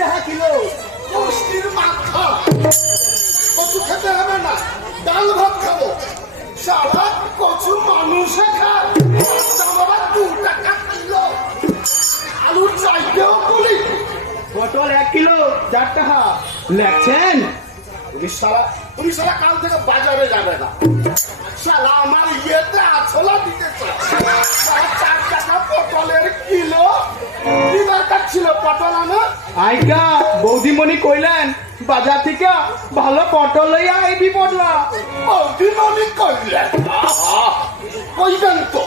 টাকা কিলো। কষ্টির মাথা কচু খেতে হবে না, ডাল ভাত খাবো। সারা কচু মানুষে খায়, দাম আবার 2 টাকা কিলো। আলুর চাইতেও বলি পটল 1 কিলো 4 টাকা লেখছেন। তুমি সারা কাল থেকে বাজারে যাবে না। শালা আমার ইয়েতে আছলা দিতে চায়। 4 টাকা পটলের কিলো। কি দরকার ছিল পটল আনা? আইকা বৌদিমণি কইলেন বাজার থেকে ভালো পটল লইয়া আইবি পটলা। বৌদিমণি কইলেন কইবেন তো,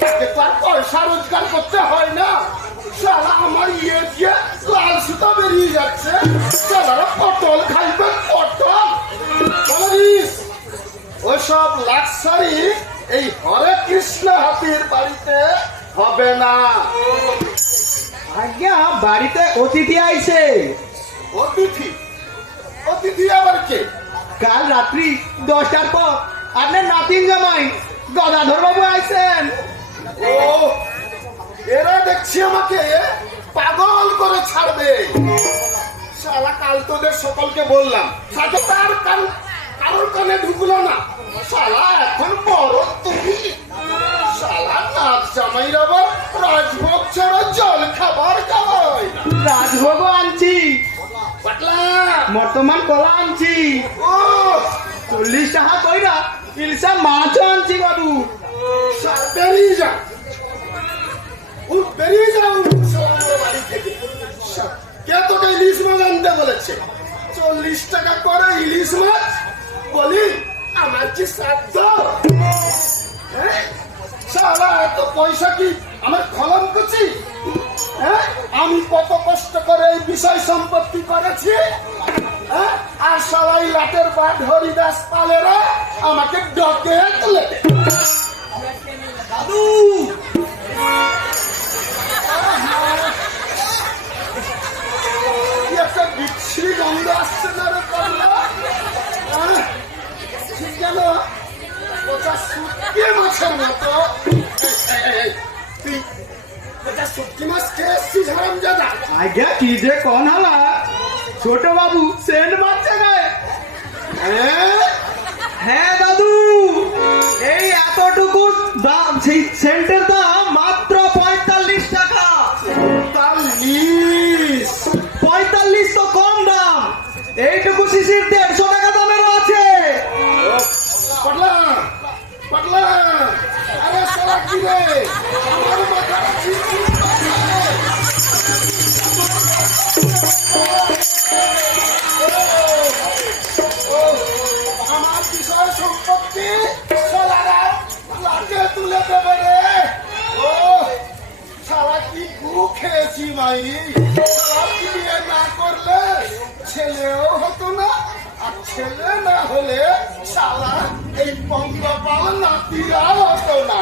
তাকে তো আর পয়সা রোজগার করতে হয় না। শালা আমার ইয়ে দিয়ে লাল সুতা বেরিয়ে যাচ্ছে। শালারা পটল খাইবে, পটল। ওইসব লাক্সারি এই হরে কৃষ্ণ হাতির বাড়িতে হবে না। আজ্ঞা বাড়িতে অতিথি আইছে। অতিথি? অতিথি আবার কে? কাল রাত্রি 10টার পর আপনার নাতিন জামাই গদাধর বাবু আইছেন। ও, এরা দেখছি আমাকে পাগল করে ছাড়বে। শালা কাল তোদের সকলকে বললাম, সাথে তার কারোর কানে ঢুকলো না। শালা এখন বড় তুমি। শালা নাচ জামাইর আবার রাজভোগ ছাড়া জল খাবার খাওয়াই না। রাজভোগ আনছি, পাটলা বর্তমান কলা আনছি। ও 40 টাকা কইরা ইলসা মাছ আনছি বাবু। বেরিয়ে যাও, বেরিয়ে যাও বাড়ি থেকে। কে তোকে ইলিশ মাছ আনতে বলেছে? 40 টাকা করে ইলিশ মাছ? বলি আমার কি সাধ্য? সারা এত পয়সা কি আমার খলম করছি? আমি কত কষ্ট করে এই বিষয় সম্পত্তি করেছি। আর সবাই লাটের বাট হরিদাস পালেরা আমাকে ডকে তুলে দেয়। দাদু কি একটা বিচ্ছিরি গন্ধ আসছে না রে পাল্লা। ঠিক গেল ওটা শুটকি মাছের মতো। তুই ওটা শুটকি মাছ খেয়ে এসছিস হারামজাদা? আজ্ঞা কি যে কোন হালা ছোট বাবু সেন্ট মারছে গায়ে। হ্যাঁ দাদু, এই এতটুকু দাম, সেই সেন্টের দাম মাত্র 45 টাকা। 45 তো কম দাম, এইটুকু শিশির 150 টাকা দামেরও আছে। পাটলা পাটলা, আরে সালা কি রে? আমার মাথা আমার বিষয় সম্পত্তি সালারা লাটে তুলে দেবে রে। ও সালা কি গু খেয়েছি মাই। সালা বিয়ে না করলে ছেলেও হতো না, আর ছেলে না হলে শালা এই পঙ্গপাল নাতিরা হতো না।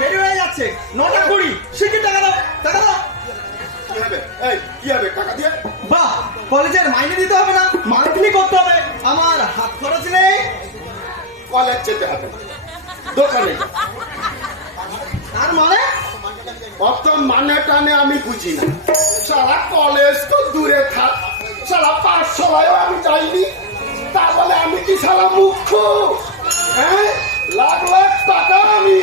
দেরি হয়ে যাচ্ছে, 9:20, শিগগির টাকা দাও, টাকা দাও। কি হবে? এই কি হবে টাকা দিয়ে? বাহ, কলেজের মাইনে দিতে হবে না, মান্থলি করতে হবে। আমার হাত খরচ নেই। কলেজ যেতে হবে না, দোকানে যা। তার মানে অত মানে টানে আমি বুঝি না। সারা কলেজ তো দূরে থাক, সারা পাঠশালায়ও আমি যাইনি। তা বলে আমি কি সারা মুখ্য? লাখ লাখ টাকা আমি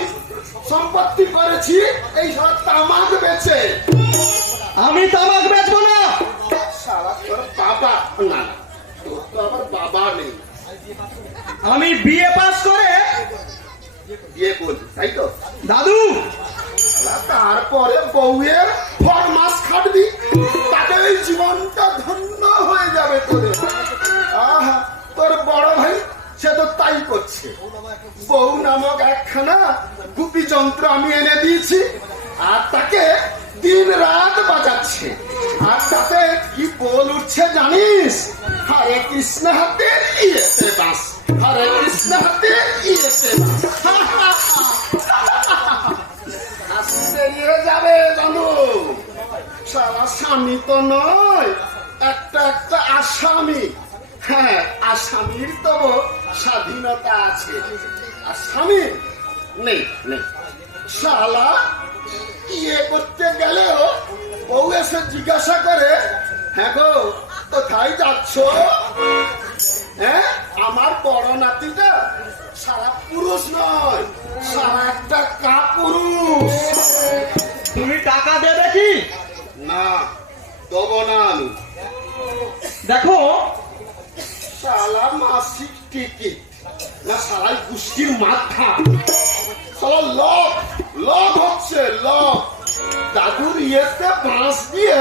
সম্পত্তি করেছি এই সব তামাক বেচে। আমি তামাক বেচবো না। সারা তোর বাবা না, তোর তো আমার বাবা নেই। আমি বিএ পাস করে বিয়ে করবি তাই তো? দাদু তারপরে বউয়ের ফরমাস খাটবি, তাতে এই জীবনটা ধন্য হয়ে যাবে তোদের। আহা, তোর বড় ভাই সে তো তাই করছে। বউ নামক একখানা গুপি যন্ত্র আমি এনে দিয়েছি, আর তাকে দিন রাত বাজাচ্ছে। আর তাতে কি বল উঠছে জানিস? হরে কৃষ্ণ হাতে ইয়েতে বাস, হরে কৃষ্ণ হাতে ইয়েতে বাস। বেরিয়ে যাবে জানো, সারা স্বামী তো নয়, একটা একটা আসামি। হ্যাঁ, আসামির তো স্বাধীনতা আছে, আর স্বামী নেই। নেই শালা ইয়ে করতে গেলেও বউ এসে জিজ্ঞাসা করে, হ্যাঁ গো কোথায় যাচ্ছ? হ্যাঁ, আমার বড় নাতিটা সারা পুরুষ নয়, সারা একটা কাপুরুষ। তুমি টাকা দেবে কি? না, দেবো না আমি। দেখো, সালা মাসিক টিকিট না সারাই গোষ্ঠীর মাথা, সালা লক লক হচ্ছে লক। দাদুর ইয়েতে বাঁশ দিয়ে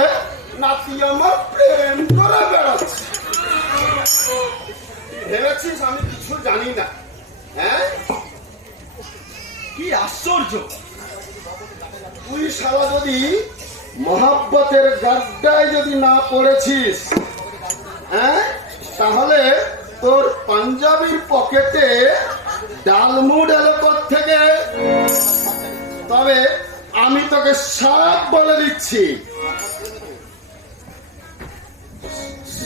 নাতি আমার প্রেম করে বেড়াচ্ছে। ভেবেছিস আমি কিছু জানি না? হ্যাঁ, কি আশ্চর্য! তুই শালা যদি মহাব্বতের গাড্ডায় যদি না পড়েছিস, হ্যাঁ, তাহলে তোর পাঞ্জাবির পকেটে ডালমুড এলো থেকে। তবে আমি তোকে সব বলে দিচ্ছি,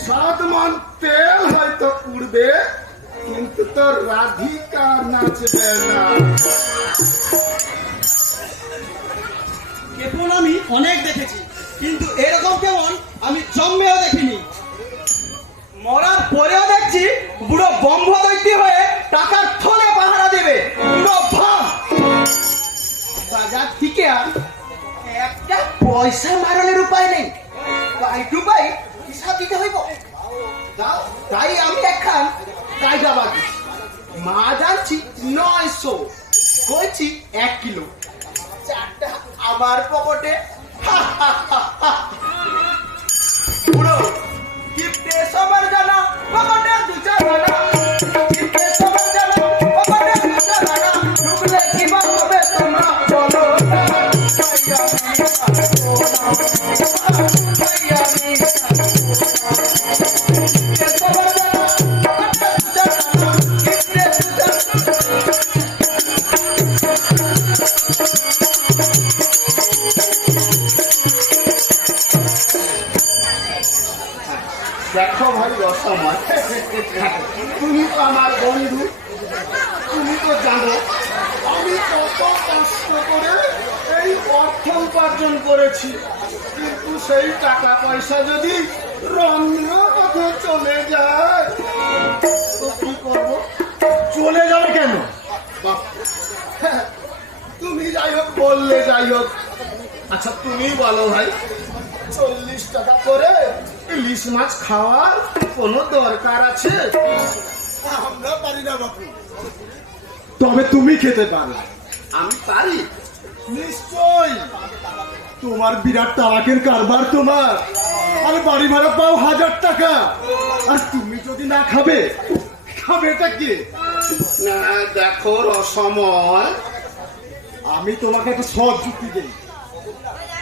7 মণ তেল হয়তো পুড়বে, কিন্তু তোর রাধিকা নাচবে না। কেবল আমি অনেক দেখেছি, কিন্তু এরকম কেমন আমি জন্মেও দেখিনি। মরার পরেও দেখছি বুড়ো বম্ভদৈত্য হয়ে টাকার থলে পাহারা দেবে। বুড়ো ভাম বাজার থেকে আর একটা পয়সা মারণের উপায় নেই, বাই টু বাই হিসাব দিতে হইব। তাই আমি একখান কায়দা বাকি, মা জানছি 900, কইছি 1 কিলো, 4টা আমার পকেটে। বুড়ো কিপটে সবার জানা, পকেটে 2-4 আনা। কিপটে সবার জানা, পকেটে 2-4 আনা। ডুবলে কি বাঁচবে তোমরা বলো না। কিপটে সবার জানা, পকেটে 2-4 আনা। কিপটে 2-4 দেখো ভাই রসময়, তুমি তো আমার বন্ধু, তুমি তো জানো আমি কত কষ্ট করে এই অর্থ উপার্জন করেছি, কিন্তু সেই টাকা পয়সা যদি রম্য পথে চলে যায় তো কি করবো? চলে যাবে কেন? বাহ, তুমি যাই হোক বললে, যাই হোক। আচ্ছা তুমি বলো ভাই, 40 টাকা করে ইলিশ মাছ খাওয়ার কোনো দরকার আছে? আমরা পারি না বাপু। তবে তুমি খেতে পারো। আমি পারি নিশ্চয়, তোমার বিরাট তামাকের কারবার তোমার, আর বাড়ি ভাড়া পাও 1000 টাকা। আর তুমি যদি না খাবে, খাবেটা কি? না দেখো রসময়, আমি তোমাকে একটা সৎ যুক্তি দেই,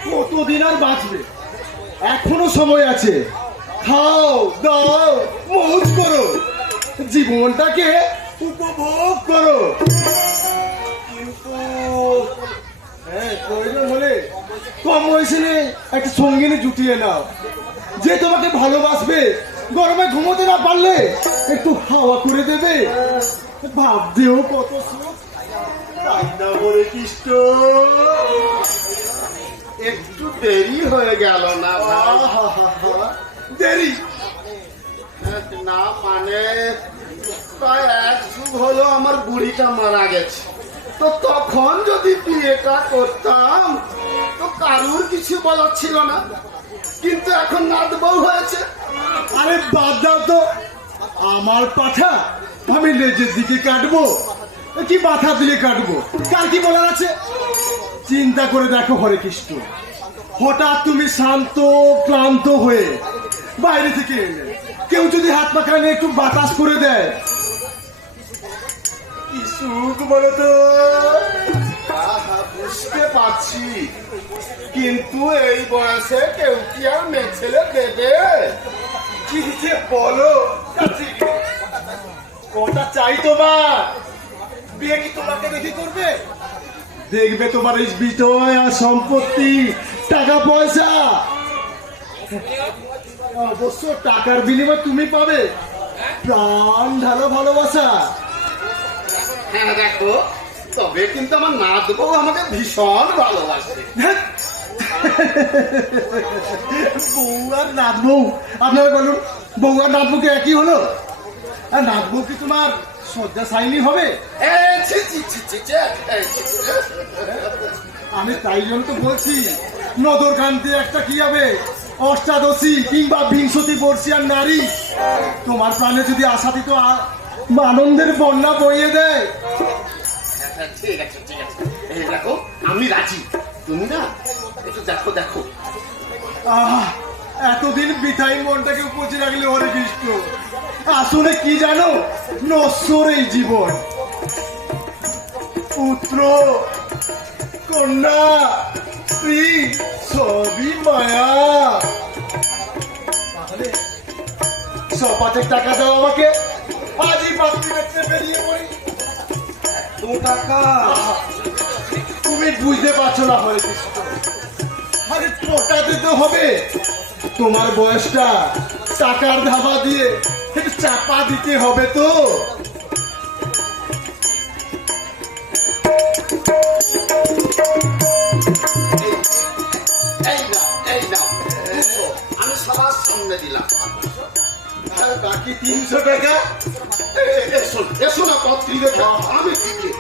কতদিন আর বাঁচবে? এখনো সময় আছে, খাও দাও, মৌজ করো, জীবনটাকে উপভোগ করো। কিন্তু হ্যাঁ, প্রয়োজন হলে কম বয়সে একটা সঙ্গিনী জুটিয়ে নাও, যে তোমাকে ভালোবাসবে। গরমে ঘুমোতে না পারলে একটু হাওয়া করে দেবে, ভাবতেও কত সুখ, তাই না বলে কৃষ্ণ? একটু দেরি হয়ে গেল না ভাই? দেরি না মানে প্রায় 1 যুগ হলো আমার বুড়িটা মারা গেছে, তো তখন যদি বিয়েটা করতাম তো কারুর কিছু বলার ছিল না, কিন্তু এখন নাত বউ হয়েছে। আরে বাদ দাও তো, আমার পাঠা আমি লেজের দিকে কাটবো কি মাথা দিয়ে কাটবো, কার কি বলার আছে? চিন্তা করে দেখো হরে কৃষ্ণ, হঠাৎ তুমি শান্ত ক্লান্ত হয়ে বাইরে থেকে এলে, কেউ যদি হাত পাখা নিয়ে একটু বাতাস করে দেয়, কি সুখ বলো তো? আহা, বুঝতে পারছি, কিন্তু এই বয়সে কেউ কি আর মেয়ে ছেলে দেবে? কি যে বলো, কোনটা চাই তোমার? বিয়ে কি তোমাকে দেখি করবে? দেখবে তোমার এই বিজয় আর সম্পত্তি, টাকা পয়সা। অবশ্য টাকার বিনিময়ে তুমি পাবে প্রাণ ঢালো ভালোবাসা। হ্যাঁ দেখো, তবে কিন্তু আমার নাত বউ আমাকে ভীষণ ভালোবাসে। বউ আর নাত বউ, আপনারা বলুন বউ আর নাত বউ কি একই হলো? আর নাত বউ কি তোমার শয্যা সাইনি হবে? ছি, ছি, ছি, ছি, ছি, ছি, ছি। আমি তাই জন্য তো বলছি, নদর কান্তি একটা কি হবে অষ্টাদশী কিংবা বিংশতি বর্ষিয়ার নারী তোমার প্রাণে যদি আশাতীত আনন্দের বন্যা বইয়ে দেয়। ঠিক আছে ঠিক আছে, এই দেখো আমি রাজি, তুমি না একটু দেখো দেখো। আহ, এতদিন বৃথাই মনটাকে উপচে রাখলে হরে কৃষ্ণ। আসলে কি জানো, নশ্বর এই জীবন। পুত্র কন্যা স্ত্রী সবই মায়া। তাহলে সপাতের টাকা দাও আমাকে, আজই পাত্রী দেখতে বেরিয়ে পড়ি। তো টাকা তুমি বুঝতে পারছো না হরে কৃষ্ণ, আরে পটাতে তো হবে। তোমার বয়সটা টাকার ধাবা দিয়ে একটু চাপা দিতে হবে তো। এই নাও এই নাও 200, আমি সবার সামনে দিলাম। আর বাকি 300 টাকা এসো এসো না পত্রী দেখো, আমি দিদি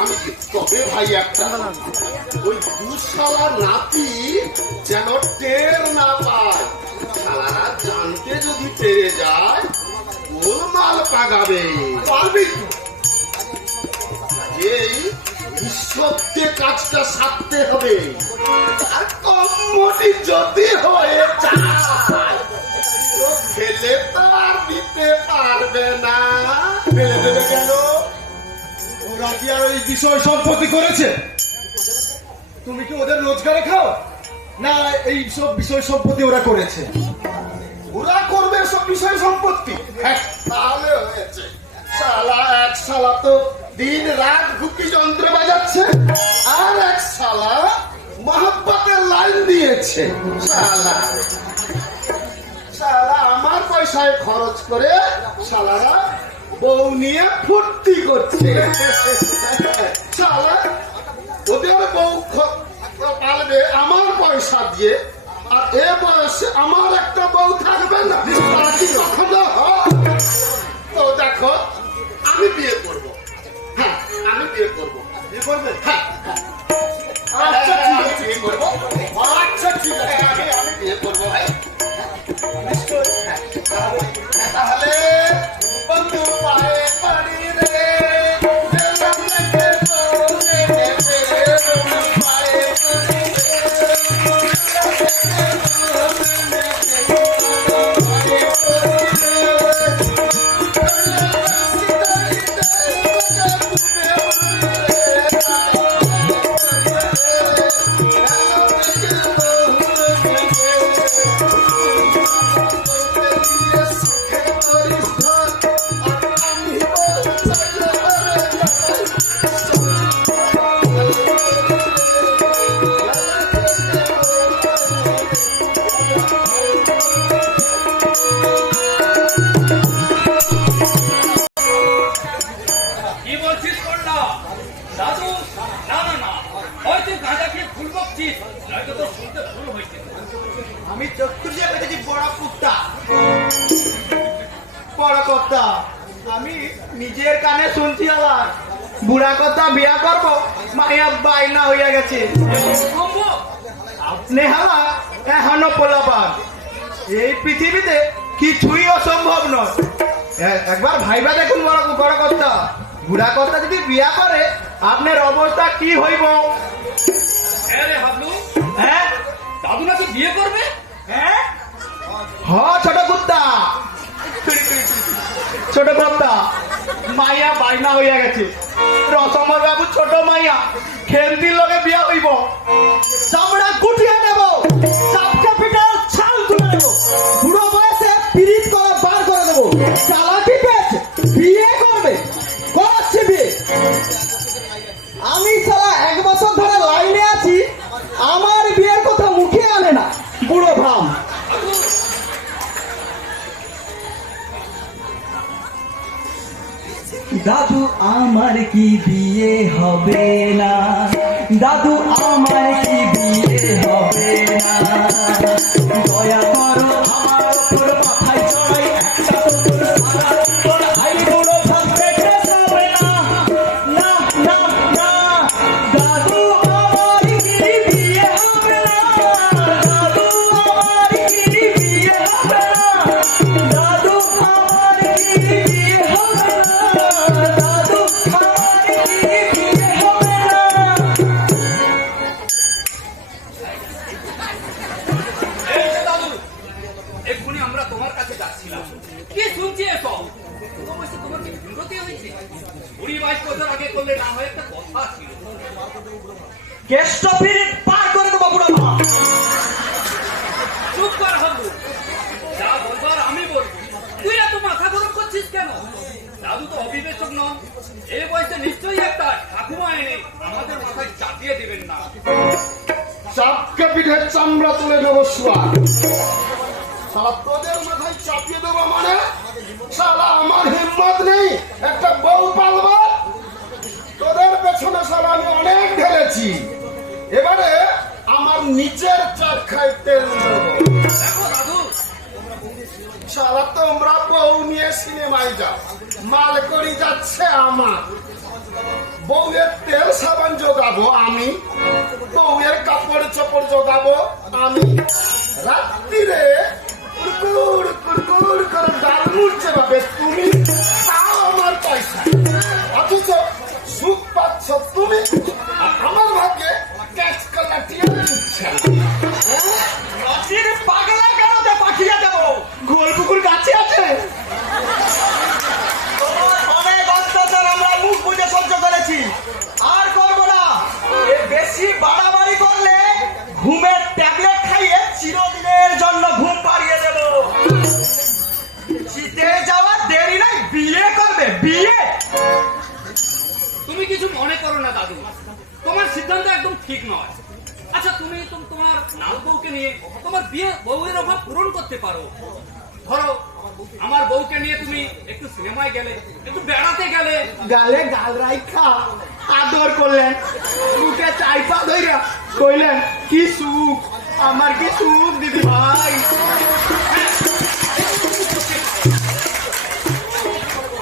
আমি দিই। তবে ভাই একটা, ওই দুশালার নাতি যেন টের না পায়। শালারা জানতে যদি পেরে যায় গোলমাল পাগাবে। পারবি তো? এই নিঃশব্দে কাজটা সারতে হবে। আর কম্মটি যদি হয়ে যায় তো ফেলে তো আর দিতে পারবে না। ফেলে দেবে কেন? ওরা কি আর ওই বিষয় সম্পত্তি করেছে? তুমি কি ওদের রোজগারে খাও? না এই সব বিষয় সম্পত্তি ওরা করেছে? ওরা করবে সব বিষয় সম্পত্তি। হ্যাঁ, তাহলে হয়েছে। শালা এক শালা তো দিন রাত ঢুকি যন্ত্র বাজাচ্ছে, আর এক শালা মহাব্বতের লাইন দিয়েছে। শালা শালা আমার পয়সায় খরচ করে শালারা বউ নিয়ে ফুর্তি করছে। শালা ওদের বউ পালবে আমার পয়সা দিয়ে, আর এ বয়সে আমার একটা বউ থাকবে না? তারা কি কখনো হয়? তো দেখো আমি বিয়ে করবো। হ্যাঁ আমি বিয়ে করবো। বিয়ে করবে? হ্যাঁ আচ্ছা ঠিক আমি আছে, বিয়ে করবো। আচ্ছা ঠিক আছে। আমি বিয়ে করবো ভাই। নিশ্চয়। তাহলে বন্ধু পায়ে পড়ি রে, গেলাম রেখে তোরে নেবে রে, বন্ধু পায়ে পড়ি রে, গেলাম রেখে তোরে নেবে রে, পায়ে পড়ি রে। কি বলছিস কন্যা? দাদু না না না, হয়তো গাঁজা খেয়ে ভুল বকছিস, নয়তো তোর শুনতে ভুল হয়েছে। আমি চক্ষু দিয়ে পেতেছি বড় কুত্তা, বড় কর্তা। আমি নিজের কানে শুনছি আবার বুড়া কথা বিয়া করবো, মায়া বাইনা হইয়া গেছে। সম্ভব? আপনি হালা এখনো পোলাপান, এই পৃথিবীতে কিছুই অসম্ভব নয়। একবার ভাইবা দেখুন বড় কর্তা, বুড়া কর্তা যদি বিয়া করে আপনার অবস্থা কি হইব? হ্যাঁ রে হাবলু, হ্যাঁ দাদু নাকি বিয়ে করবে? হ্যাঁ হ ছোট কুত্তা, ছোট কর্তা, মাইয়া বাইনা হইয়া গেছে। রসমর বাবু ছোট মাইয়া খেলতির লগে বিয়া হইব, চামড়া কুটিয়ে নেব, চাপটা পিঠা ছাল তুলে নেব, বুড়ো বয়সে পিরিত করে বার করে দেবো। চালাকি পেট বিয়ে করবে, করাচ্ছে বিয়ে। আমি সারা 1 বছর ধরে লাইনে আছি, আমার বিয়ের কথা মুখে আনে না বুড়ো ভাম। দাদু আমার কি বিয়ে হবে না, দাদু আমার কি বিয়ে হবে না, দয়া করো আমার উপর মাথায় চড়াই একটা তোর আইবুড়ো ভাবতে হবে না, না না না, দাদু আমার কি বিয়ে হবে না, দাদু আমার কি বিয়ে হবে না, দাদু আমার কি বিয়ে হবে না, দাদু আমার কি বিয়ে হবে না। এই যে দাদু, এক্ষুনি আমরা তোমার কাছে যাচ্ছিলাম। কি শুনছি এসব? তোমার সাথে তোমার কি বিরতি হয়েছে? 20-22 বছর আগে করলে না হয় একটা কথা ছিল। কেষ্ট পিরিয়ড পার করে দেবো বুড়ো মা। চুপ কর হাবু, যা বলবার আমি বলবো। তুই এত মাথা গরম করছিস কেন? দাদু তো অবিবেচক নন, এই বয়সে নিশ্চয়ই একটা ঠাকুমা এনে আমাদের মাথায় চাপিয়ে দিবেন না। চাপকে পিঠে চামড়া তুলে দেবো শুয়া। শালা তোদের মাথায় চাপিয়ে দেবো মানে? শালা আমার হিম্মত নেই একটা বউ পালবো। তোদের পেছনে শালা আমি অনেক ঢেলেছি, এবারে আমার নিচের চারখায় তেল দেবো। দেখো দাদু, শালা তোমরা বউ নিয়ে সিনেমায় যাও, মাল করি যাচ্ছে আমার। বউয়ের তেল সাবান জোগাবো আমি, বউয়ের কাপড় চোপড় জোগাবো আমি। রাত্রিরে কুড়কুড় কুড়কুড় করে ডাল মুড়ছে ভাবে তুমি, তাও আমার পয়সা। অথচ সুখ পাচ্ছ তুমি, আর আমার ভাগ্যে ক্যাচ কালাটিয়ে দিচ্ছে। নদীর পাগলা কেনতে পাঠিয়ে দেবো, গোলপুকুর কাছে আছে। তোমার অনেক অত্যাচার আমরা মুখ বুঝে সহ্য করেছি, আর করবো না। এ বেশি বাড়াবাড়ি করলে ঘুমের ট্যাবলেট খাইয়ে চিরদিনের জন্য ঘুম পাড়িয়ে দেব। শীতে যাওয়ার দেরি নাই, বিয়ে করবে বিয়ে। তুমি কিছু মনে করো না দাদু, তোমার সিদ্ধান্ত একদম ঠিক নয়। আচ্ছা, তুমি তোমার নাল বউকে নিয়ে তোমার বিয়ে বউয়ের অভাব পূরণ করতে পারো। ধরো, আমার বউকে নিয়ে তুমি একটু সিনেমায় গেলে, একটু বেড়াতে গেলে। গালে গাল রাইখা আদর করলেন, বুকে চাইপা ধইরা কইলেন কি সুখ, আমার কি সুখ দিদি ভাই।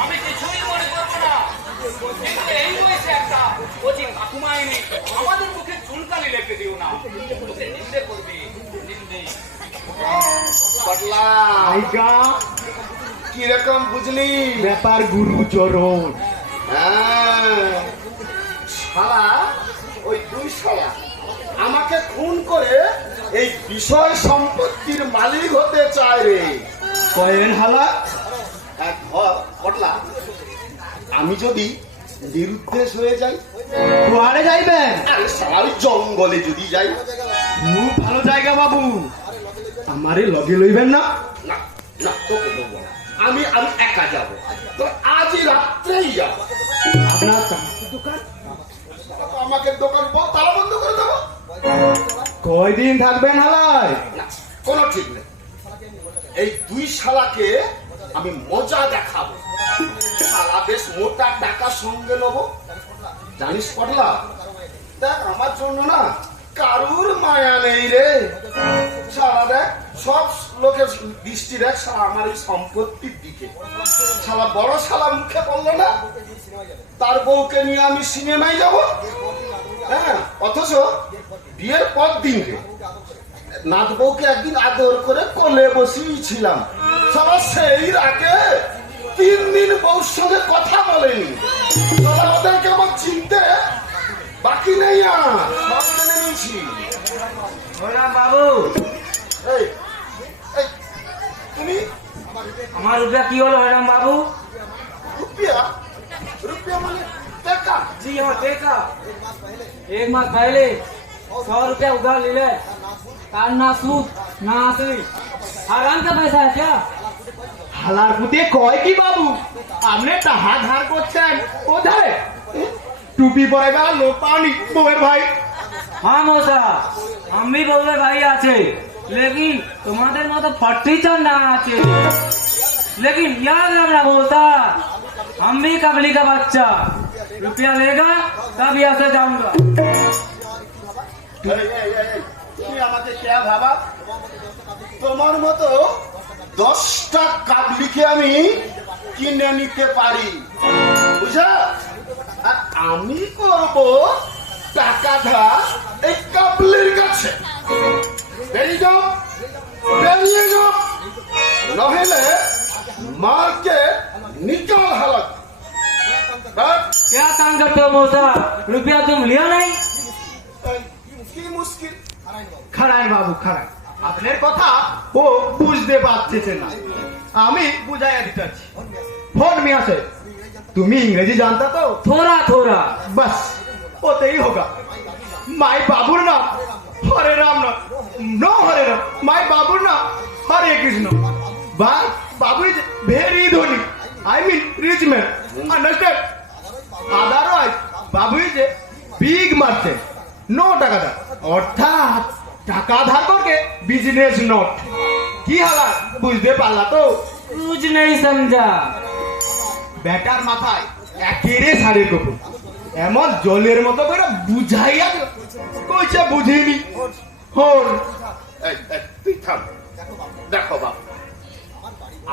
আমি কিছুই মনে করবো না, কিন্তু এই বয়সে একটা ওজি কাকুমা এনে আমাদের মুখে চুলকানি লেগে দিও না, ওকে নিন্দে করবি, নিন্দে। পাটলা আইগা কিরকম বুঝলি? ব্যাপার গুরুচরণ। হ্যাঁ, শালা ওই দুই শালা আমাকে খুন করে এই বিষয় সম্পত্তির মালিক হতে চায় রে। কয়েন হালা এক ঘর পটলা, আমি যদি নিরুদ্দেশ হয়ে যাই, কুয়ারে যাইবেন? আরে শালা জঙ্গলে যদি যাই, খুব ভালো জায়গা বাবু, আমারে লগে লইবেন না? না না তোকে দেবো না। আমি আমি একা যাবো, তো আজই রাত্রেই যাবো। আপনার দোকান আমাকে দোকান তালা বন্ধ করে দেবো? কয়দিন থাকবেন হালায়? না, কোনো ঠিক নেই। এই দুই শালাকে আমি মজা দেখাবো। শালা বেশ মোটা টাকা সঙ্গে নেবো। জানিস পটলা, দেখ আমার জন্য না কারুর মায়া নেই রে। শালা দেখ, সব লোকের দৃষ্টি দেখ শালা আমার এই সম্পত্তির দিকে। শালা বড় শালা মুখে বললো না তার বউকে নিয়ে আমি সিনেমায় যাব। হ্যাঁ, অথচ বিয়ের পর দিন রে নাথ বউকে একদিন আদর করে কোলে বসিয়েছিলাম। শালা সেই রাগে 3 দিন বউর সঙ্গে কথা বলেনি। শালা ওদেরকে আমার চিনতে বাকি নেই, আর সব জেনে নিয়েছি। বাবু, এই এই তুমি আমার রুপিয়া কি হলো ম্যাডাম বাবু? রুপিয়া রুপিয়া মানে টাকা? जी हाँ देखा, 1 माह पहले 100 रुपया उधार ले ले, काल ना सूद ना असली, हराम का पैसा है क्या? হালার পুতে কয় কি বাবু, আপনি টাহা ধার করছেন কোথায়? টুপি পরাইবা লোক পাওনি বউয়ের ভাই। हाँ मौसा, हम भी बोले भाई आचे, लेकिन तुम्हारे मत फटीचर ना आचे, लेकिन याद रखना बोलता हम भी कबली का बच्चा, रुपया लेगा तब यहाँ से जाऊंगा। তুমি আমাকে কে ভাবা? তোমার মতো 10টা কাবলিকে আমি কিনে নিতে পারি, বুঝা? আর আমি করব টাকা ধার এই কাবলির কাছে। বেরিয়ে যাও, বেরিয়ে যাও, নহেলে মারকে নিকাল হালাত। क्या काम करते हो मौसा? रुपया तुम लिया नहीं? কি মুশকিল? খাড়ায় বাবু খাড়ায়, আপনার কথা ও বুঝতে পারতেছে না, আমি বুঝাইয়া দিতেছি। ফোন মিয়া से তুমি ইংরেজি জানতা তো? थोड़ा थोड़ा। बस ওতেই होगा। माय बाबूर नाम हरे राम नाम, नो हरे राम, माय बाबूर नाम हरे कृष्ण। भाई बाबू इज वेरी धोनी, I mean rich man, understand? Otherwise बाबू इज बिग मार्चेंट, नो টাকাদার, অর্থাৎ টাকা ধার করকে বিজনেস নোট। কি হালা বুঝতে পারলা তো? कुछ नहीं समझा। ব্যাটার মাথায় একেরে সারের গোপন, এমন জলের মতো করে বুঝাইয়া দিল, কইছে বুঝিনি। হন তুই থাম। দেখো বাবা,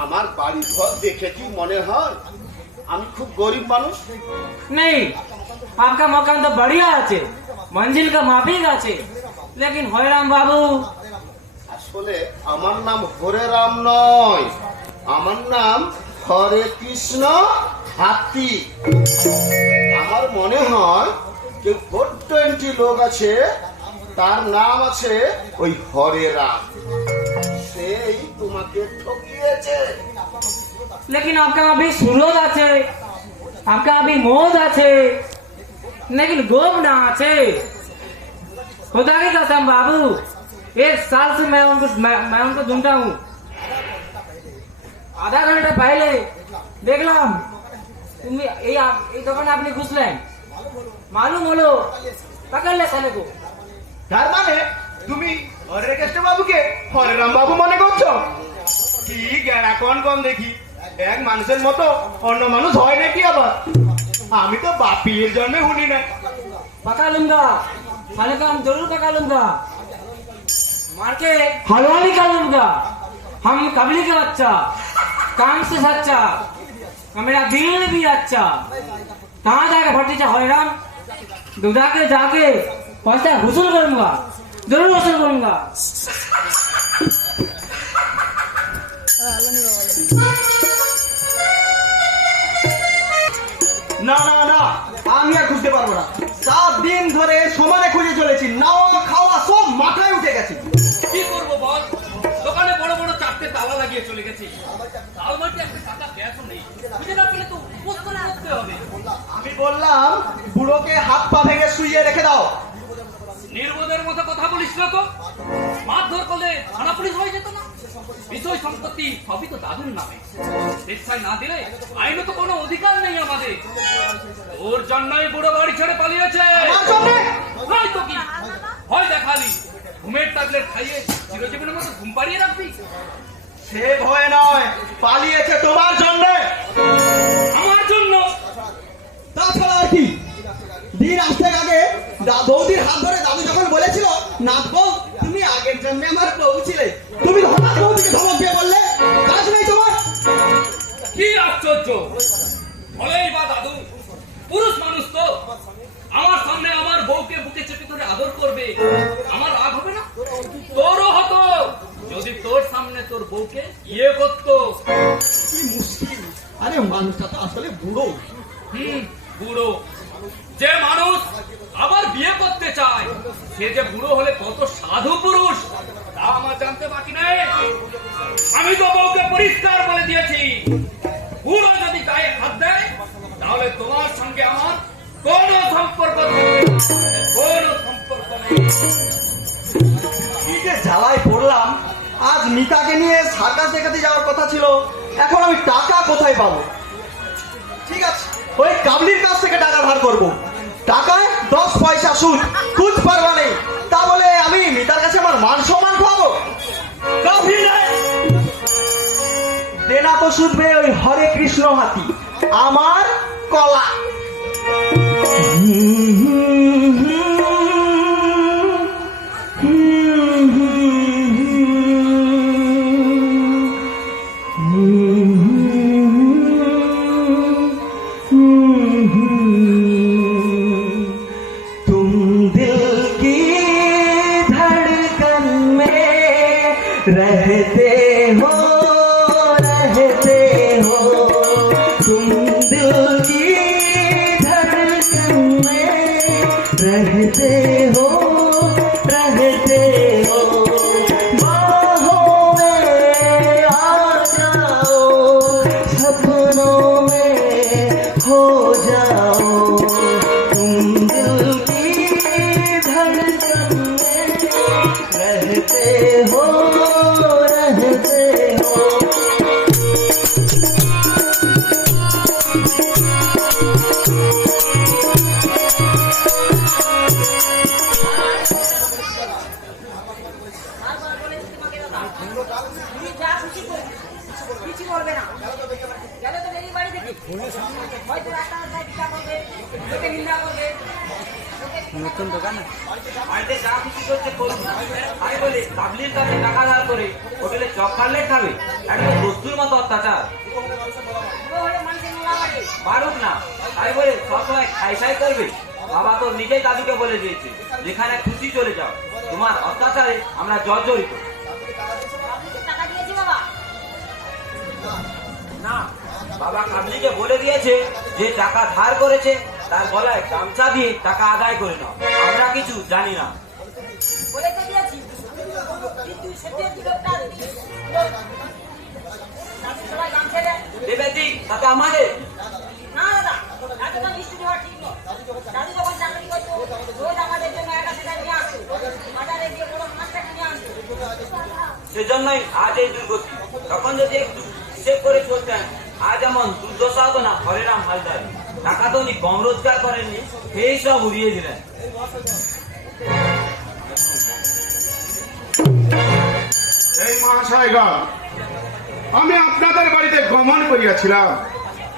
আমার বাড়ি ঘর দেখে কি মনে হয় আমি খুব গরিব মানুষ? नहीं, आपका मकान तो बढ़िया আছে, मंजिल का माफिक আছে, लेकिन হয়রাম বাবু, আসলে আমার নাম হরে রাম নয়, আমার নাম হরে কৃষ্ণ হাতি। আমার মনে হয় যে 420 লোক আছে, তার নাম আছে ওই হরে রাম, সেই তোমাকে ঠকিয়েছে। लेकिन आपका अभी सुलोद আছে, आपका अभी मोद আছে, लेकिन गोब ना আছে। खुदा की कसम बाबू, 1 साल से मैं उनको ढूंढता हूँ। आधा घंटा पहले देखलाम তুমি এই দোকানে আপনি ঘুষলেন, মালুম হলো পাকালে সালে को। তার মানে তুমি হরে কৃষ্ণ বাবুকে হরে রাম বাবু মনে করছো? কি গেড়া কোন কোন দেখি, এক মানুষের মতো অন্য মানুষ হয় নাকি আবার? আমি তো বাপির জন্মে শুনি না। पका लूंगा, साले को हम जरूर पका लूंगा, मार के हलवा निकालूंगा। हम कबली का बच्चा, काम से सच्चा, और मेरा दिल भी अच्छा। कहाँ जाके भट्टीचा हरिराम दुधा के जाके पैसा वसूल करूंगा, जरूर वसूल करूंगा। না না না, আমি আর খুঁজতে পারবো না। 7 দিন ধরে সমানে খুঁজে চলেছি, নাওয়া খাওয়া সব মাথায় উঠে গেছে। কি করবো বল, দোকানে বড় বড় 4টে তালা লাগিয়ে চলে গেছি, আলমারিতে একটা টাকা ব্যাগও নেই, খুঁজে না পেলে তো উপোস করে করতে হবে। আমি বললাম বুড়োকে হাত পা ভেঙে শুইয়ে রেখে দাও। নির্বোধের মতো কথা বলিস না তো, মারধর করলে থানা পুলিশ হয়ে যেত না? বিষয় সম্পত্তি সবই তো দাদুর নামে, স্বেচ্ছায় না দিলে আইনে তো কোনো অধিকার নেই আমাদের। ওর জন্যই বুড়ো বাড়ি ছেড়ে পালিয়েছে। নয় তো কি, হয় দেখালি ঘুমের ট্যাবলেট খাইয়ে চিরজীবনের মতো ঘুম পাড়িয়ে রাখবি? সে ভয় নয়, পালিয়েছে তোমার জন্য। আমার জন্য? তাছাড়া আর কি? দিন আসতে আগে বৌদির হাত ধরে দাদু যখন বলেছিল, নাচবো, তুমি আগের জন্মে আমার বউ ছিলে, তুমি হঠাৎ বৌদিকে ধমক দিয়ে বললে কাজ নেই তোমার। কি আশ্চর্য, বলেই বা দাদু পুরুষ মানুষ তো, আমার সামনে আমার বউকে বুকে চেপে ধরে আদর করবে, আমার রাগ হবে না? তোরও হতো যদি তোর সামনে তোর বউকে ইয়ে করতো। কি মুশকিল, আরে মানুষটা তো আসলে বুড়ো। বুড়ো যে মানুষ আবার বিয়ে করতে চায়, সে যে বুড়ো হলে কত সাধু পুরুষ তা আমার জানতে বাকি নেই। আমি তো বউকে পরিষ্কার বলে দিয়েছি, বুড়ো যদি গায়ে হাত দেয় তাহলে তোমার সঙ্গে আমার কোনো সম্পর্ক নেই, কোনো সম্পর্ক নেই। কি যে জ্বালায় পড়লাম, আজ মিতাকে নিয়ে সার্কাস দেখাতে যাওয়ার কথা ছিল, এখন আমি টাকা কোথায় পাবো? ঠিক আছে, ওই কাবলির কাছ থেকে টাকা ধার করবো, টাকায় 10 পয়সা সুদ, খুঁজ পারবা নেই, তা বলে আমি মিতার কাছে আমার মান সম্মান খাবো? দেনা তো শুধবে ওই হরে কৃষ্ণ হাতি। আমার কলা। तुम दिल की धड़कन में रहते हो तुम दिल की धड़कन में रहते हो बाहों में आ जाओ सपनों में हो जाओ तुम दिल की धड़कन में रहते हो তুমি যা খুশি করবে, কিছু করবে না। গেলে তো ডেলি বাড়ি থেকে হয়তো রাস্তায় ভিক্ষা করবে, লোকে নিন্দা করবে। নতুন দোকান বাড়িতে যা খুশি করছে করুন। আমি বলি কাবলির কাছে টাকা ধার করে হোটেলে চপ কাটলেট খাবে, একদম বস্তুর মতো অত্যাচার। বুড়ো হলে মানুষের নোলা বাড়ে। পারুক না, তাই বলে সবসময় খাই করবে। বাবা তো নিজেই দাদুকে বলে দিয়েছে, যেখানে খুশি চলে যাও, তোমার অত্যাচারে আমরা জর্জরিত। টাকা দিয়েছি বাবা। না, বাবা কাবলিকে বলে দিয়েছে যে টাকা ধার করেছে তার গলায় গামছা দিয়ে টাকা আদায় করে নাও। আমরা কিছু জানি না। বলে তো দিয়েছি, কিন্তু সেটি লোকটা সবাই গামছে দেয়। দেবে দিক তাতে আমাদের না দাদা, এতটা মিষ্টি হওয়া ঠিক নয়। দাদু যখন চাকরি করতো, রোজ আমাদের জন্য 1,000 টাকা নিয়ে আসতো, বাজারে গিয়ে বড় মাছটা কিনে আনতো। সেজন্যই আজ এই দুর্গতি। তখন যদি একটু হিসেব করে চলতেন, আজ এমন দুর্দশা হতো না। হরেরাম হালদার টাকা তো উনি কম রোজগার করেননি, সেই সব উড়িয়ে দিলেন। এই মহাশয়গণ, আমি আপনাদের বাড়িতে গমন করিয়াছিলাম,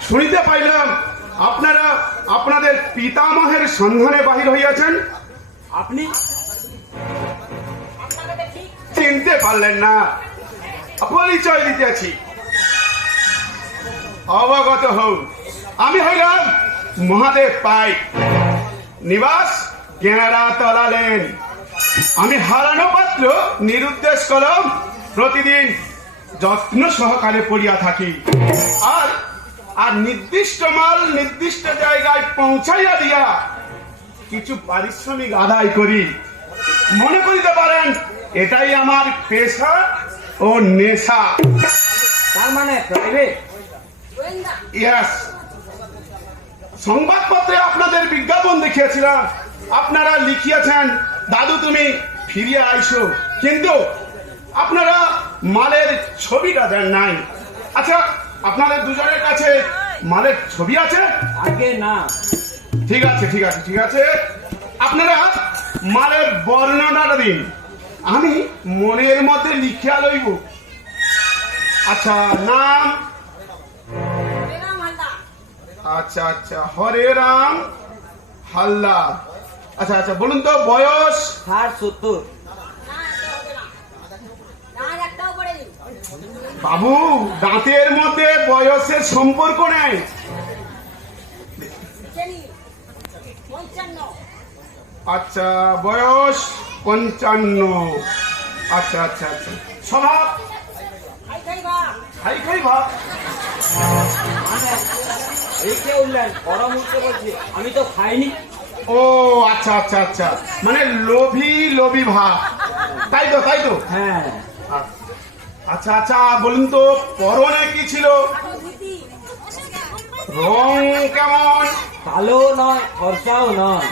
শুনিতে পাইলাম আপনারা আপনাদের পিতামহের সন্ধানে বাহির হইয়াছেন। আপনি আপনাদের ঠিক চিনতে পারলেন না? পরিচয় দিতেছি, অবগত হও। আমি হইলাম মহাদেব পাই, নিবাস কেনারা তলালেন। আমি হারানো পাত্র নিরুদ্দেশ কলম প্রতিদিন যত্ন সহকারে পড়িয়া থাকি, আর আর নির্দিষ্ট মাল নির্দিষ্ট জায়গায় পৌঁছাইয়া দিয়া কিছু পারিশ্রমিক আদায় করি। মনে করিতে পারেন এটাই আমার পেশা ও নেশা। তার মানে প্রাইভেট? গোয়েন্দা। ইয়াস, সংবাদপত্রে আপনাদের বিজ্ঞাপন দেখিয়েছিলাম, আপনারা লিখিয়েছেন দাদু তুমি ফিরিয়ে আইসো, কিন্তু আপনারা মালের ছবিটা দেন নাই। আচ্ছা, আপনাদের দুজনের কাছে মালের ছবি আছে? আগে না। ঠিক আছে ঠিক আছে ঠিক আছে, আপনারা মালের বর্ণনাটা দিন, আমি মনের মধ্যে লিখিয়া লইব। আচ্ছা, নাম? বেরাম হালদার। আচ্ছা আচ্ছা, হরে রাম হালদার। আচ্ছা আচ্ছা, বলুন তো বয়স? 60-70। না, এত হবে না। দাঁড় একটাও পড়েনি। বাবু, দাঁতের মধ্যে বয়সের সম্পর্ক নেই। লিখেনি 55। আচ্ছা, বয়স 55। আচ্ছা আচ্ছা আচ্ছা, স্বভাব? খাই খাই বা। খাই খাই ভাব। মানে এই কে উঠলেন পরামর্শ বলছে, আমি তো খাইনি। ও আচ্ছা আচ্ছা আচ্ছা, মানে লোভী লোভী ভাব, তাই তো তাই তো? হ্যাঁ। আচ্ছা আচ্ছা, বলুন তো পরনে কি ছিল? খাটো ধুতি। রং কেমন? কালো নয়, ফর্সাও নয়।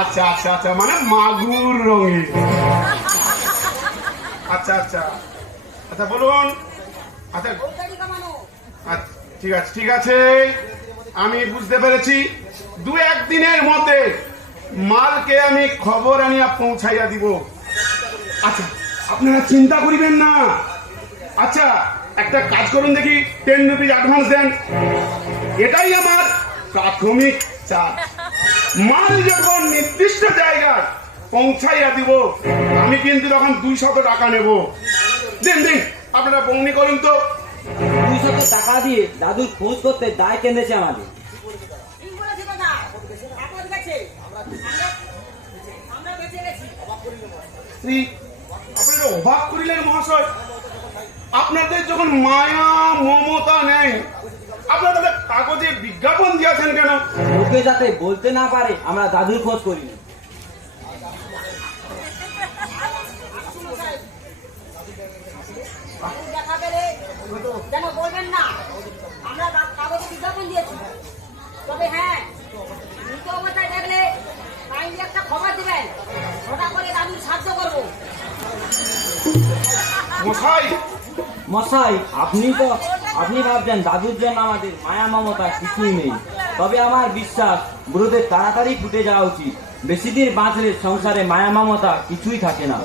আচ্ছা আচ্ছা আচ্ছা, মানে মাগুর রঙের। আচ্ছা আচ্ছা আচ্ছা, বলুন। আচ্ছা বৌদারি কামানো। আচ্ছা, ঠিক আছে ঠিক আছে, আমি বুঝতে পেরেছি। 2-1 দিনের মধ্যে মালকে আমি খবর আনিয়া পৌঁছাইয়া দিব। আচ্ছা, আপনারা চিন্তা করিবেন না। আচ্ছা, একটা কাজ করুন দেখি, 10 রুপিস অ্যাডভান্স দেন। এটাই আমার প্রাথমিক চার্জ। মাল যখন নির্দিষ্ট জায়গায় পৌঁছাইয়া দিব, আমি কিন্তু তখন 200 টাকা নেব। দিন দিন, আপনারা বমনি করুন তো। 200 টাকা দিয়ে দাদুর খোঁজ করতে দায় কেঁদেছে আমাদের। ঠিক বলেছে দাদা, আপদ গেছে, আমরা বেঁচে গেছি। শ্রী, আপনারা অবাক করিলেন মহাশয়। আপনাদের যখন মায়া মমতা নেই, আপনারা তাহলে কাগজে বিজ্ঞাপন দিয়েছেন কেন? লোকে যাতে বলতে না পারে আমরা দাদুর খোঁজ করিনি। দাদু দেখা পেলে যেন বলবেন না আমরা কাগজে বিজ্ঞাপন দিয়েছি। তবে হ্যাঁ, মৃত অবস্থায় দেখলে কাইন্ডলি একটা খবর দিবেন, ওটা করে দাদুর সাহায্য করবো। মশাই, মশাই, আপনি ভাবছেন দাদুর জন্য আমাদের মায়া মমতা কিছুই নেই। তবে আমার বিশ্বাস বুড়োদের তাড়াতাড়ি ফুটে যাওয়া উচিত। বেশি দিন বাঁচলে সংসারে মায়া মমতা কিছুই থাকে না।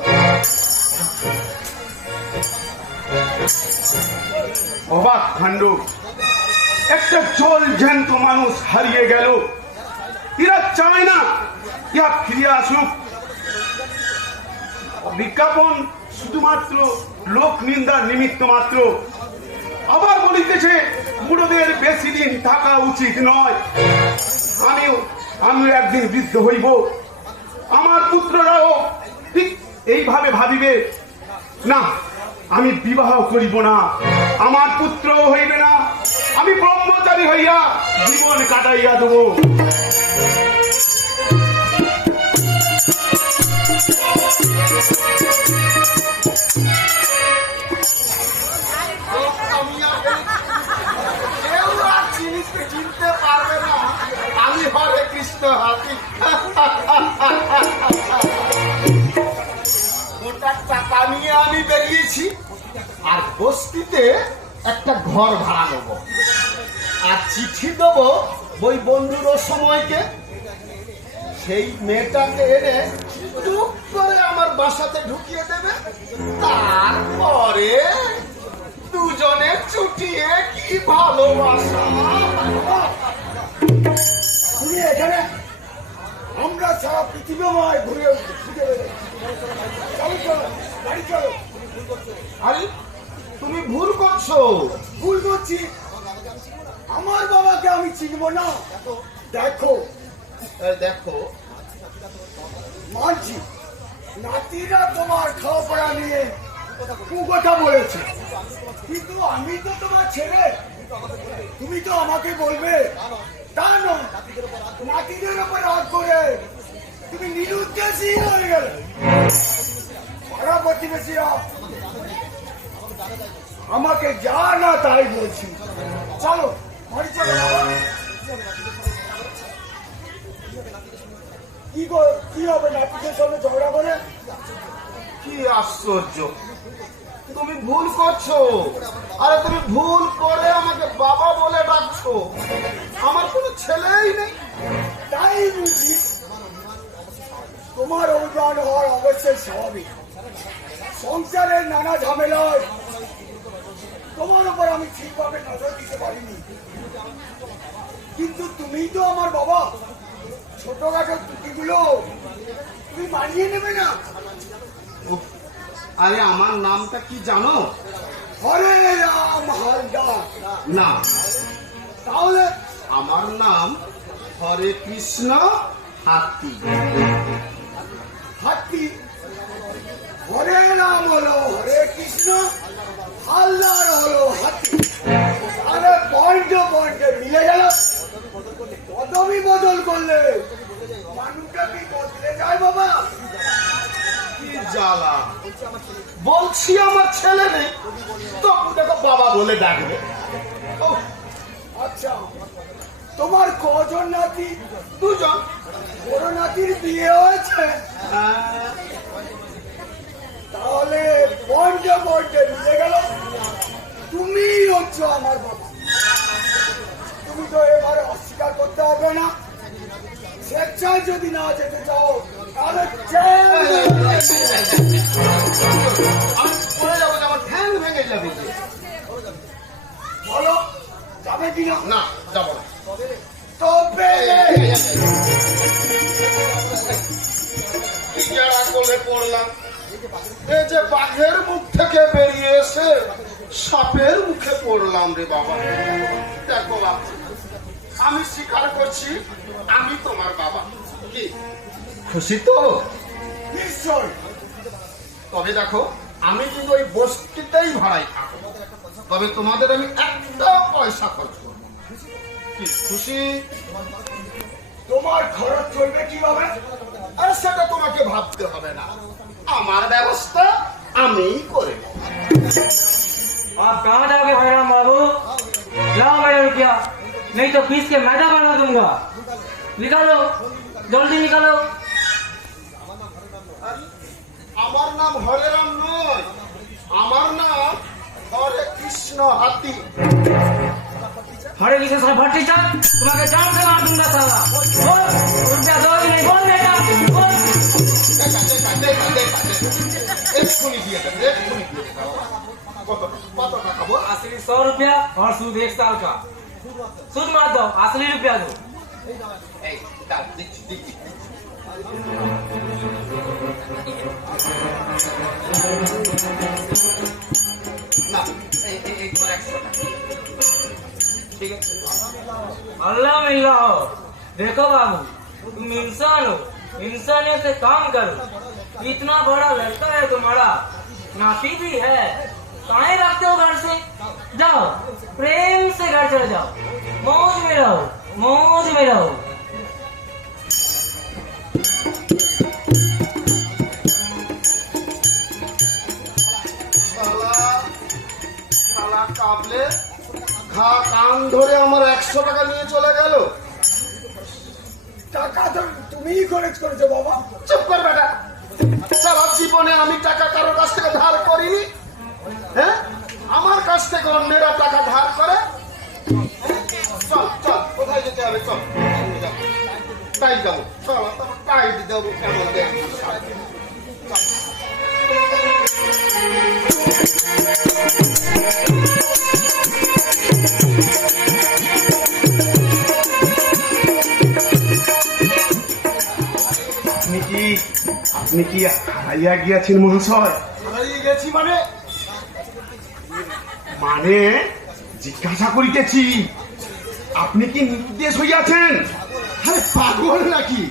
অবাক কাণ্ড, একটা জল জ্যান্ত মানুষ হারিয়ে গেল। এরা চায় না ইহা ফিরে আসুক। বিজ্ঞাপন শুধুমাত্র লোক নিন্দার নিমিত্ত মাত্র। আবার বলিতেছে বুড়োদের বেশি দিন থাকা উচিত নয়। আমিও একদিন বৃদ্ধ হইব, আমার পুত্ররাও ঠিক এইভাবে ভাবিবে, না আমি বিবাহ করিব না, আমার পুত্র হইবে না, আমি ব্রহ্মচারী হইয়া জীবন কাটাইয়া দেব। কেউ আর চিনতে পারবে না আমি হরে কৃষ্ণ হাতি। গোটা টাকা নিয়ে আমি বেরিয়েছি, আর বস্তিতে একটা ঘর ভাড়া নেব, আর চিঠি দেবো ওই বন্ধুর সময়কে। সেই মেয়েটাকে এনে টুক করে আমার বাসাতে ঢুকিয়ে দেবে, তারপরে দুজনে চুটিয়ে কি ভালোবাসা। তুমি এখানে, আমরা সারা পৃথিবীময় ঘুরে ছুটে বেড়াচ্ছি। চলো চলো, গাড়ি চলো। আরে তুমি ভুল করছো। ভুল করছি? আমার বাবাকে আমি চিনবো না? দেখো দেখো, মানছি নাতিরা তোমার খাওয়া পড়া নিয়ে কথা বলেছে, কিন্তু আমি তো তোমার ছেলে, তুমি তো আমাকে বলবে। তা নয়, নাতিদের উপর রাগ করে তুমি নিরুদ্দেশী হয়ে গেলে। পাড়া প্রতিবেশীরা আমাকে যা না তাই বলছি। চলো বাড়ি চলো। কি হবে নাতিদের সঙ্গে ঝগড়া করে? কি আশ্চর্য, তুমি ভুল করছো। আরে তুমি ভুল করে আমাকে বাবা বলে ডাকছো, আমার কোনো ছেলেই নেই। তাই বুঝি তোমার অভিমান হওয়ার অবশ্যই স্বাভাবিক। সংসারের নানা ঝামেলায় তোমার উপর আমি ঠিকভাবে নজর দিতে পারিনি, কিন্তু তুমি তো আমার বাবা, ছোটখাটো ত্রুটিগুলো তুমি মানিয়ে নেবে না? আরে আমার নামটা কি জানো? হরে রাম হালদার। না, তাহলে আমার নাম হরে কৃষ্ণ হাতি। হাতি? হরে রাম হলো হরে কৃষ্ণ, হালদার হলো হাতি। আরে পয়েন্টে পয়েন্টে মিলে গেল। পদবি বদল করলে মানুষটা কি বদলে যায় বাবা? কি জ্বালা, বলছি আমার ছেলে নেই, তখন দেখো বাবা বলে ডাকবে। আচ্ছা, তোমার কজন নাতি? দুজন। বড় নাতির বিয়ে হয়েছে? তাহলে পয়েন্টে পয়েন্টে মিলে গেল, তুমি হচ্ছ আমার বাবা। তুমি তো এবারে অস্বীকার করতে হবে না। স্বেচ্ছায় যদি না যেতে চাও তাহলে আমি পড়ে যাবো, আমার ঠ্যাং ভেঙে যাবে। বয়সে সাপের মুখে পড়লাম রে বাবা। দেখো বাবা, আমি স্বীকার করছি আমি তোমার বাবা। কি খুশি তো? নিশ্চয়। তবে দেখো, আমি কিন্তু ওই বস্তিতেই ভাড়াই থাকবো, তবে তোমাদের আমি একটা পয়সা খরচ করবো না। কি খুশি? তোমার খরচ চলবে কিভাবে? আর সেটা তোমাকে ভাবতে হবে না, আমার ব্যবস্থা আমিই করে নেব। आप कहाँ जाओगे भाईराम बाबू? लाओ मेरा रुपया, नहीं तो पीस के मैदा बना दूंगा। निकालो, जल्दी निकालो। আমার নাম হরে রাম নয়, আমার নাম হরে কৃষ্ণ হাতি। हरे किसी साला भट्टी चल, तुम्हारे जान से मार दूंगा साला। बोल, रुपया दो ही नहीं, बोल बेटा, बोल। এক্ষুনি দিয়ে দেবে, এক্ষুনি দিয়ে দেবে। কত টাকা বল? असली 100 रुपया और सूद 1 साल का। सूद मत दो, असली रुपया दो। এই দাও, দিচ্ছি দিচ্ছি। না, এই তোমার 100 টাকা। ठीक है। अल्लाह मिल्ला हो। देखो बाबू, तुम इंसान हो, इंसानियत से काम करो। इतना बड़ा लड़का है तुम्हारा, नाती भी है, काहे रखते हो घर से? जाओ, प्रेम से घर चले जाओ, मौज में रहो, मौज में रहो। শালা কাবলে কান ধরে আমার 100 টাকা নিয়ে চলে গেল। টাকা তো তুমিই খরচ করেছো বাবা। চুপ কর বেটা, সারা জীবনে আমি টাকা কারোর কাছ থেকে ধার করিনি। হ্যাঁ, আমার কাছ থেকে অন্যেরা টাকা ধার করে। চল চল, কোথায় যেতে হবে? চল তাই যাবো। চল, তাই দেবো কেমন দেখবো। আপনি কি হারাইয়া গিয়াছেন মহাশয়? হারিয়ে গেছি মানে? মানে জিজ্ঞাসা করিতেছি, আপনি কি নির্দেশ হইয়াছেন? আরে পাগল নাকি?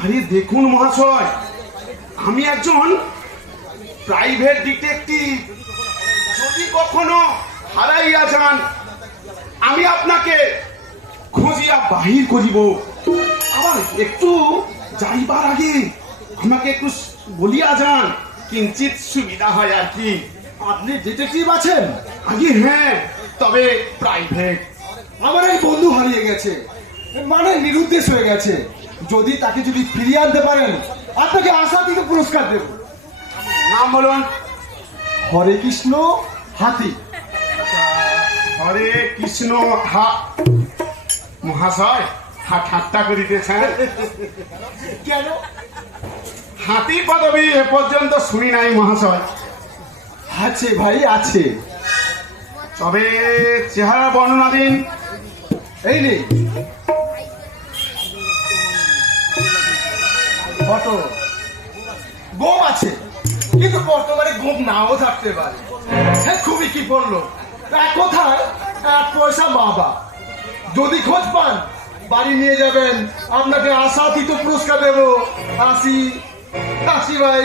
আরে দেখুন মহাশয়, আমি একজন প্রাইভেট ডিটেকটিভ। যদি কখনো হারাইয়া যান, আমি আপনাকে খুঁজিয়া বাহির করিব। আবার একটু যাইবার আগে আমাকে একটু বলিয়া যান, কিঞ্চিত সুবিধা হয় আর কি। আপনি ডিটেকটিভ আছেন? আগে হ্যাঁ, তবে প্রাইভেট। আমার এই বন্ধু হারিয়ে গেছে, মানে নিরুদ্দেশ হয়ে গেছে। তাকে যদি ফিরিয়ে আনতে পারেন, আপনাকে আশাতীত পুরস্কার দেব। নাম বলুন। হরে কৃষ্ণ হাতি। হরে কৃষ্ণ মহাশয় ঠাট্টা করিতেছেন কেন? হাতি পদবী এ পর্যন্ত শুনি নাই মহাশয়। আছে ভাই, আছে। তবে চেহারা বর্ণনা দিন। এই নেই ফটো। গোপ আছে, কিন্তু বর্তমানে গোপ নাও থাকতে পারে। হ্যাঁ, খুবই কি বললো, এক কথায় 1 পয়সা বাবা। যদি খোঁজ পান, বাড়ি নিয়ে যাবেন, আপনাকে আশাতীত পুরস্কার দেব। আসি আসি ভাই।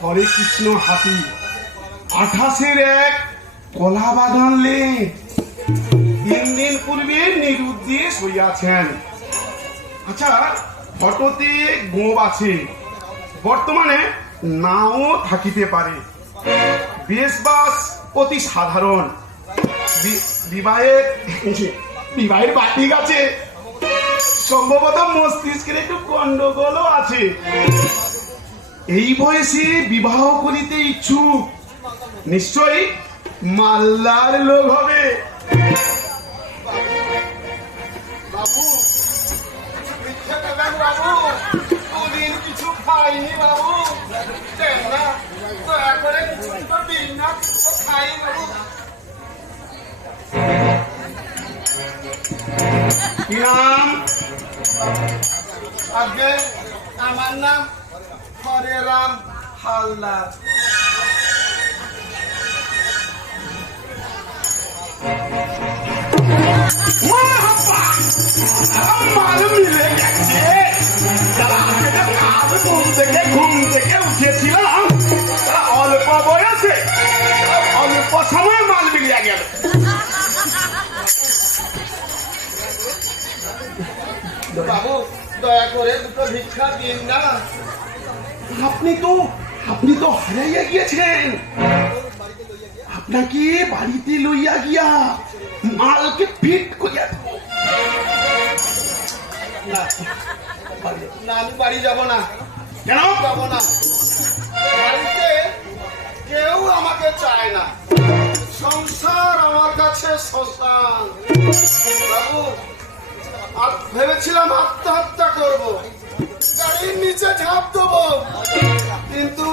হরে কৃষ্ণ হাতি, 28-1 কলা বাগান লেন। 3 দিন পূর্বে নিরুদ্দেশ হইয়াছেন। আচ্ছা, ফটোতে গোপ আছে, বর্তমানে নাও থাকিতে পারে। বেশবাস অতি সাধারণ। বিবাহের বাতিক আছে, সম্ভবত মস্তিষ্কের একটু গন্ডগোলও আছে। এই বয়সে বিবাহ করিতে ইচ্ছুক, নিশ্চয়ই মাল্লার লোক হবে। বাবু, ভিক্ষা দেবেন বাবু? দুদিন কিছু খাইনি বাবু, দেন না, দয়া করে কিছু তো দিন না, কিছু খাই বাবু। কি নাম? আগে আমার নাম হরে রাম হালদার। আমার মিলে গেছে। যারা আজকে যে কাল ঘুম থেকে উঠেছিলাম, তারা অল্প বয়সে অল্প সময়ে মাল মিলিয়ে গেল। বাবু দয়া করে দুটো ভিক্ষা দিন না। আপনি তো হারাইয়া গিয়েছেন। আপনাকে বাড়িতে লইয়া গিয়া মালকে ফিট করিয়া দেব। না আমি বাড়ি যাব না। কেন যাব না? বাড়িতে কেউ আমাকে চায় না। সংসার আমার কাছে শ্মশান। বাবু ভেবেছিলাম আত্মহত্যা করব, গাড়ির নিচে ঝাঁপ দেবো, কিন্তু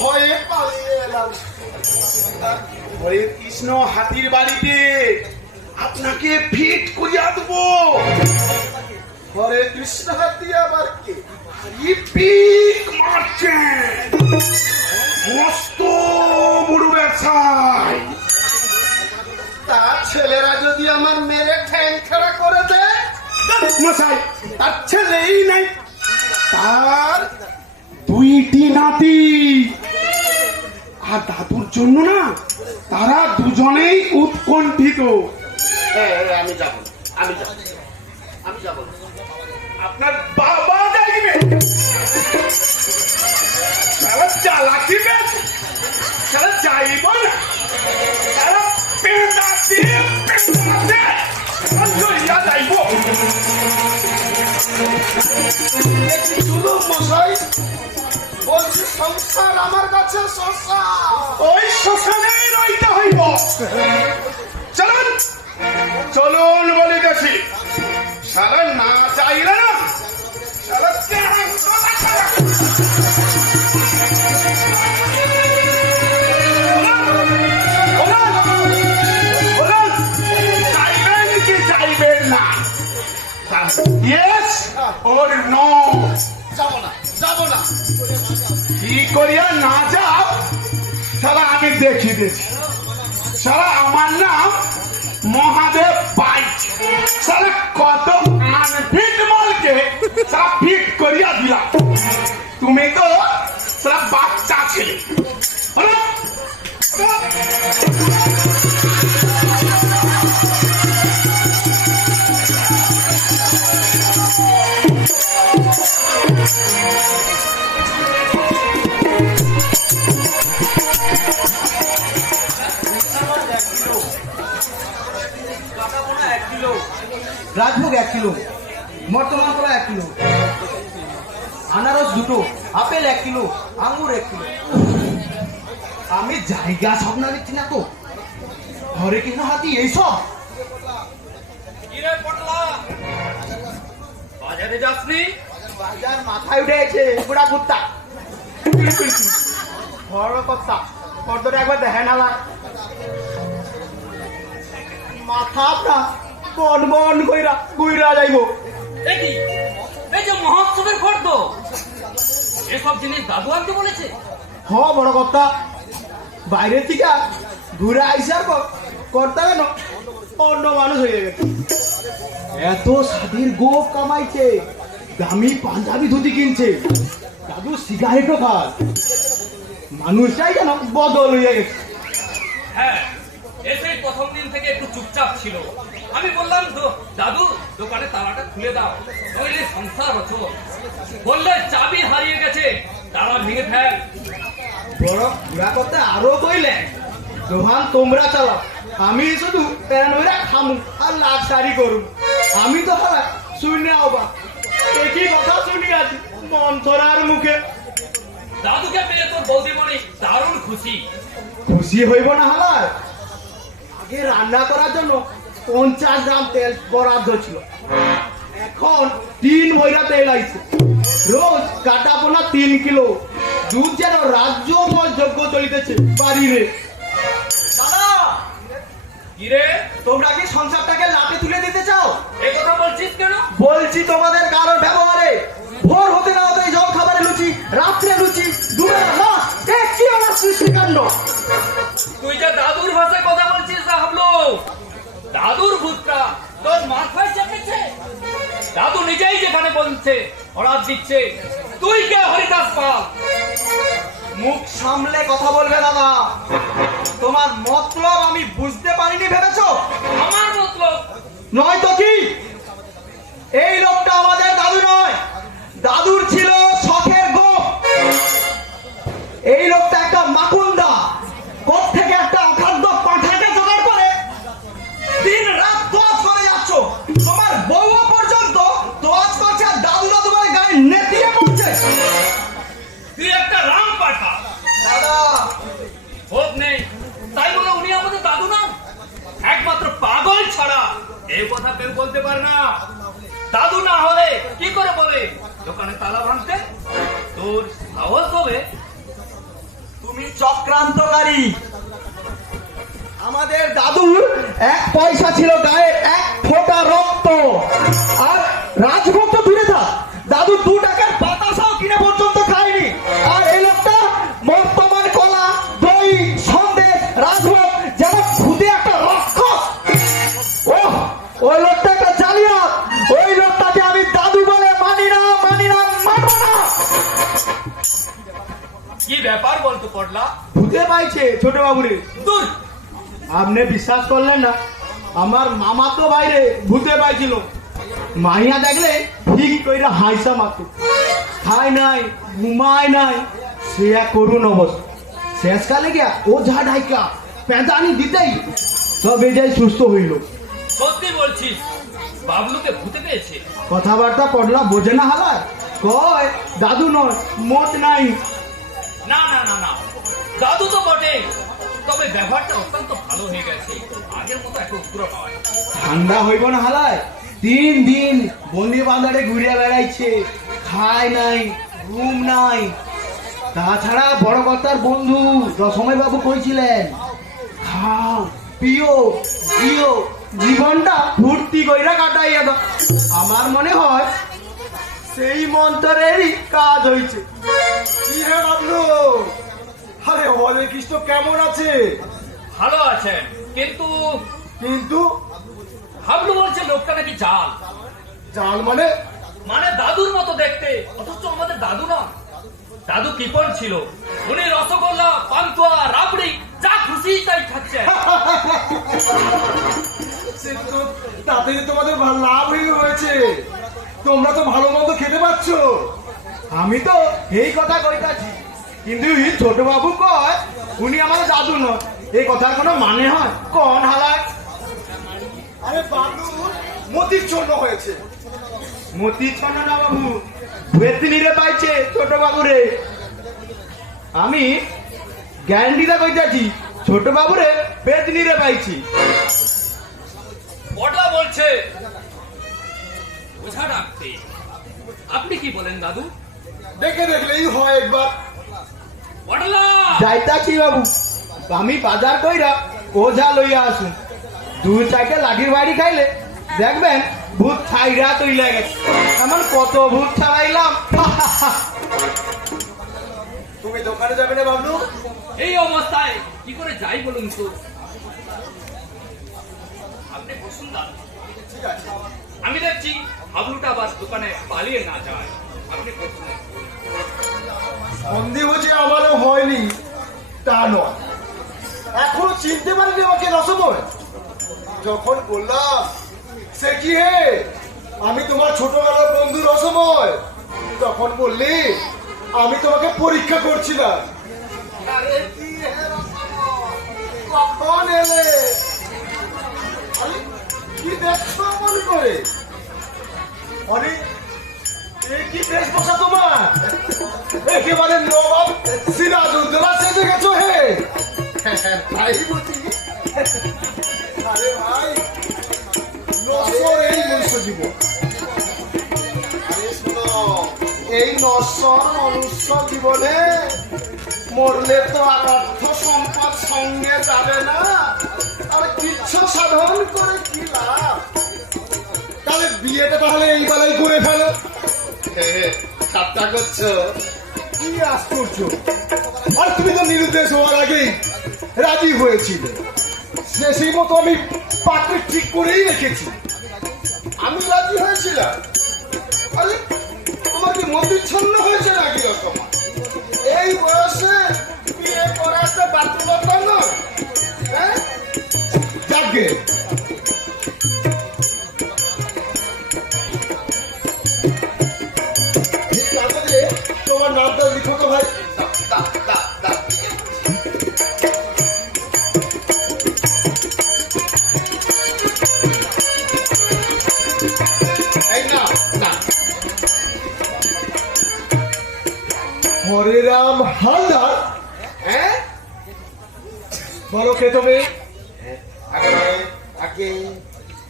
ভয়ে পালিয়ে এলাম। হরে কৃষ্ণ হাতির বাড়িতে আপনাকে ফিট করিয়া দেবো। হরে কৃষ্ণ হাতি আবার কে? পিক মারছে মস্ত বড় ব্যবসায়। তার ছেলেরা যদি আমার মেরে ঠ্যাং খাড়া করে দেয়, মশাই তার ছেলেই নাই, তার দুইটি নাতি। আর দাদুর জন্য না তারা দুজনেই উৎকণ্ঠিত। আমি যাব আপনার বাবা দেখবে সারা চালাকি সারা যাইব না, সারা পেঁদাতে যাইব। শুধু মশাই বলছি, সংসার আমার কাছে শ্মশান। ওই শ্মশানেই রইতে হইব। চলুন বলিতেছি। সারা না চাইলে না সারা চাইবেন কি চাইবেন না? ইয়েস ওর নো? যাব না। কি করিয়া না যাও সারা আমি দেখি দিয়েছি। সারা আমার নাম মহাদেব বাইক। সারা কত আনফিট মালকে সারা ফিট করিয়া দিলা। তুমি তো সারা বাচ্চা ছিলে। রাজভোগ 1 কিলো, বর্তমান কলা 1 কিলো, আনারস 2টো, আপেল 1 কিলো, আঙ্গুর 1 কিলো। আমি জায়গা স্বপ্ন দিচ্ছি না তো, ঘরে কেন হাতি এইসব? কিরে পটলা, বাজারে যাসনি? বাজার মাথায় উঠে গেছে বুড়া কুত্তা। বড় কথা পর্দরে একবার দেখে না মাথা আপনার বন বন কইরা যাইব। দেখি এই যে মহোৎসবের ফর্দ, এসব জিনিস দাদু আনতে বলেছে? বড় কথা, বাইরে থেকে ঘুরে আইসার পর কর্তা কেন অন্য মানুষ হয়ে গেছে। এত স্বাধীন গোপ কামাইছে, দামি পাঞ্জাবি ধুতি কিনছে, দাদু সিগারেটও খায়, মানুষটাই যেন বদল হয়ে গেছে। হ্যাঁ, এসে প্রথম দিন থেকে একটু চুপচাপ ছিল। আমি বললাম তো দাদু দোকানে তালাটা খুলে দাও, নইলে সংসার হতো। বললে চাবি হারিয়ে গেছে, তালা ভেঙে ফেল। বড় ঘুরা করতে আরো কইলে দোকান তোমরা চালাও, আমি শুধু প্যান হইরা খামু আর লাখ সারি করুন। আমি তো হ্যাঁ শুনে আবা একই কথা শুনি আছি মন্থরার মুখে। দাদুকে পেয়ে তোর বৌদিমণি দারুণ খুশি। খুশি হইব না হালার? আগে রান্না করার জন্য 50 গ্রাম তেল বরাদ্দ ছিল, এখন 3 বইরা তেল আইছে। রোজ কাটা পোনা 3 কিলো, দুধ যেন রাজ্য যজ্ঞ চলিতেছে বাড়িরে। দাদা কিরে, তোমরা কি সংসারটাকে লাটে তুলে দিতে চাও? এই কথা বলছিস কেন? বলছি তোমাদের কারোর ব্যবহারে। ভোর হতে না হতে জল খাবারে লুচি, রাত্রে লুচি, দূরে না, এ কি আমার সৃষ্টিকাণ্ড? তুই যে দাদুর ভাষায় কথা বলছিস না হাবলু, দাদুর ভূতটা তোর মাথায় চেপেছে। দাদু নিজেই যেখানে বলছে অর্ডার দিচ্ছে, তুই কে হরিদাস পাল? মুখ সামলে কথা বলবে দাদা। তোমার মতলব আমি বুঝতে পারিনি ভেবেছো? আমার মতলব নয় তো কি? এই লোকটা আমাদের দাদু নয়, দাদুর ছিল শখের গোপ। এই লোকটা একটা মাকুন্দা, কোত্থেকে একটা অখাদ্য পাঁঠাকে জোগাড় করে দিন রাত দোয়াজ করে যাচ্ছ। তোমার বউ পর্যন্ত দোয়াজ করছে আর দাদু দাদু বলে গায়ে নেতিয়ে পড়ছে। তুই একটা রাম পাঠা। দাদা হোক নেই তাই বলে উনি আমাদের দাদু না। একমাত্র পাগল ছাড়া এই কথা কেউ বলতে পারে না। দাদু না হলে কি করে বলে দোকানে তালা ভাঙতে? তোর সাহস হবে? তুমি চক্রান্তকারী। আমাদের দাদুর এক পয়সা ছিল গায়ে এক ফোঁটা রক্ত, আর রাজভোগ তো দূরে থাক, দাদু 2 টাকার বাতাসাও কিনে পর্যন্ত খায়নি। আর এই লোকটা বর্তমান কলা দই সন্দেশ রাজভোগ যেন খুদে একটা রাক্ষস। ওই লোকটা একটা জালিয়াত। ওই লোকটাকে আমি দাদু বলে মানি না, মানবো না। কি ব্যাপার বলতো পড়লা? ভূতে পাইছে ছোট বাবুরে। দূর, আপনি বিশ্বাস করলেন না, আমার মামা তো বাইরে ভূতে পাইছিল। মাইয়া দেখলে ঠিক কইরা হাইসা মারত, খায় নাই ঘুমায় নাই, সে এক করুণ অবস্থা। শেষকালে গিয়া ও যা ঢাইকা পেঁচানি দিতেই সব এটাই সুস্থ হইল। সত্যি বলছিস বাবলুকে ভূতে পেয়েছে? কথাবার্তা পড়লা বোঝে না হালায়, কয় দাদু নয় মোট নাই। না না না না, দাদু তো বটে, তবে ব্যবহারটা অত্যন্ত ভালো হয়ে গেছে। আগের মতো একটা উত্তর নয়। ঠান্ডা হইব না হালায়, 3 দিন বন্দি বান্দারে ঘুরে বেড়াইছে, খায় নাই ঘুম নাই। তাছাড়া বড় কথার বন্ধু রসময় বাবু কইছিলেন, খাও পিও জিও, জীবনটা ফুর্তি কইরা কাটাইয়া দাও। আমার মনে হয় সেই মন্ত্রেরই কাজ হইছে। কি হে বাবলু? আরে হরে কৃষ্ণ কেমন আছে? ভালো আছেন, কিন্তু কিন্তু হাবলু বলছে লোকটা নাকি জাল। জাল মানে? মানে দাদুর মতো দেখতে, অথচ আমাদের দাদু না। দাদু কিপন ছিল, উনি রসগোল্লা পান্তুয়া রাবড়ি যা খুশি তাই খাচ্ছে। সে তো তাতে যে তোমাদের লাভ হয়েছে, তোমরা তো ভালো মন্দ খেতে পাচ্ছ। আমি তো এই কথা কইতাছি, কিন্তু এই ছোট বাবু কয় উনি আমার দাদু নয়। এই কথার কোনো মানে হয় কোন হালায়? আরে বাবলু মতির জন্য হয়েছে। মতি ছন্ন না বাবু, ভেতনিরে পাইছে ছোট বাবুরে। আমি গ্যারান্টিটা কইতাছি ছোট বাবুরে বেতনিরে পাইছি। পটলা বলছে ওঝা ডাকতে। আপনি কি বলেন দাদু? দেখে দেখলেই হয় একবার। পটলা যাইতাছি বাবু, আমি বাজার কইরা ওঝা লইয়া আসুন। 2-4টে লাঠির বাড়ি খাইলে দেখবেন ভূত ছাইরা তৈলা গেছে। এমন কত ভূত ছাড়াইলাম। তুমি দোকানে যাবে না বাবলু? এই অবস্থায় কি করে যাই বলুন তো? আপনি বসুন দাদু, ঠিক আছে। আমি দেখছি হাবলুটা আবার দোকানে পালিয়ে না যায়। আপনি বসুন। সন্দেহ যে আমারও হয়নি তা নয়, এখনো চিনতে পারিনি আমাকে রসময়। যখন বললাম সে কি হে আমি তোমার ছোটবেলার বন্ধু রসময়, তখন বললি আমি তোমাকে পরীক্ষা করছিলাম। আরে কি হে রসময়, কখন এলে? আরে কি দেখছো মনে করে? আরে এ কি বেশ বসা তোমার? একেবারে নবাব সিরাজউদ্দৌলা সেজে গেছো হে। তাই বুঝি? আরে ভাই নশ্বর এই মনুষ্য জীবন। আরে শোনো, এই নশ্বর মনুষ্য জীবনে মরলে তো আর অর্থ সম্পদ সঙ্গে যাবে না, আর কিচ্ছু সাধন করে কি লাভ? তাহলে বিয়েটা তাহলে এই বেলায় করে ফেলো। ঠাট্টা করছো? কি আশ্চর্য! আর তুমি তো নিরুদ্দেশ হওয়ার আগেই রাজি হয়েছিলে। সেই মতো আমি পাত্র ঠিক করেই রেখেছি। আমি রাজি হয়েছিলাম? আরে তোমার কি মতিচ্ছন্ন হয়েছে নাকি রকম? এই বয়সে বিয়ে করা একটা বাতুলতা নয়। হ্যাঁ, যাকে এই কাগজে তোমার নামটা লিখো তো ভাই। দা, দা, দা। এই না, না। হরে রাম হালদার, হ্যাঁ? বলো কে তুমি? আগে আগে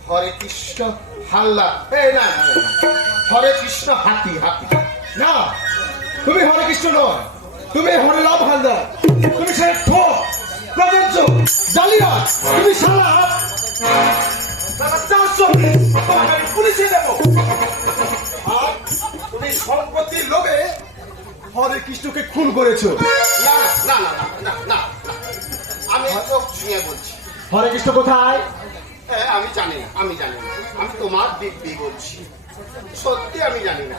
হরে কৃষ্ণ হাল্লা। এই না, না, না, না। হরে কৃষ্ণ হাতি হাতি। না, তুমি হরে কৃষ্ণ নয়, তুমি হরে রাম হালদার। তুমি সে ঠোক প্রপঞ্চ জালিয়াত। তুমি সারা 400 তোমাকে আমি পুলিশে দেবো। আর তুমি সম্পত্তির লোভে হরে কৃষ্ণকে খুন করেছো। না না না না না না না। আমি চোখ ছুঁয়ে বলছি। হরে কৃষ্ণ কোথায়? হ্যাঁ, আমি জানি না, আমি জানি না। আমি তোমার দিব্যি বলছি, সত্যি আমি জানি না।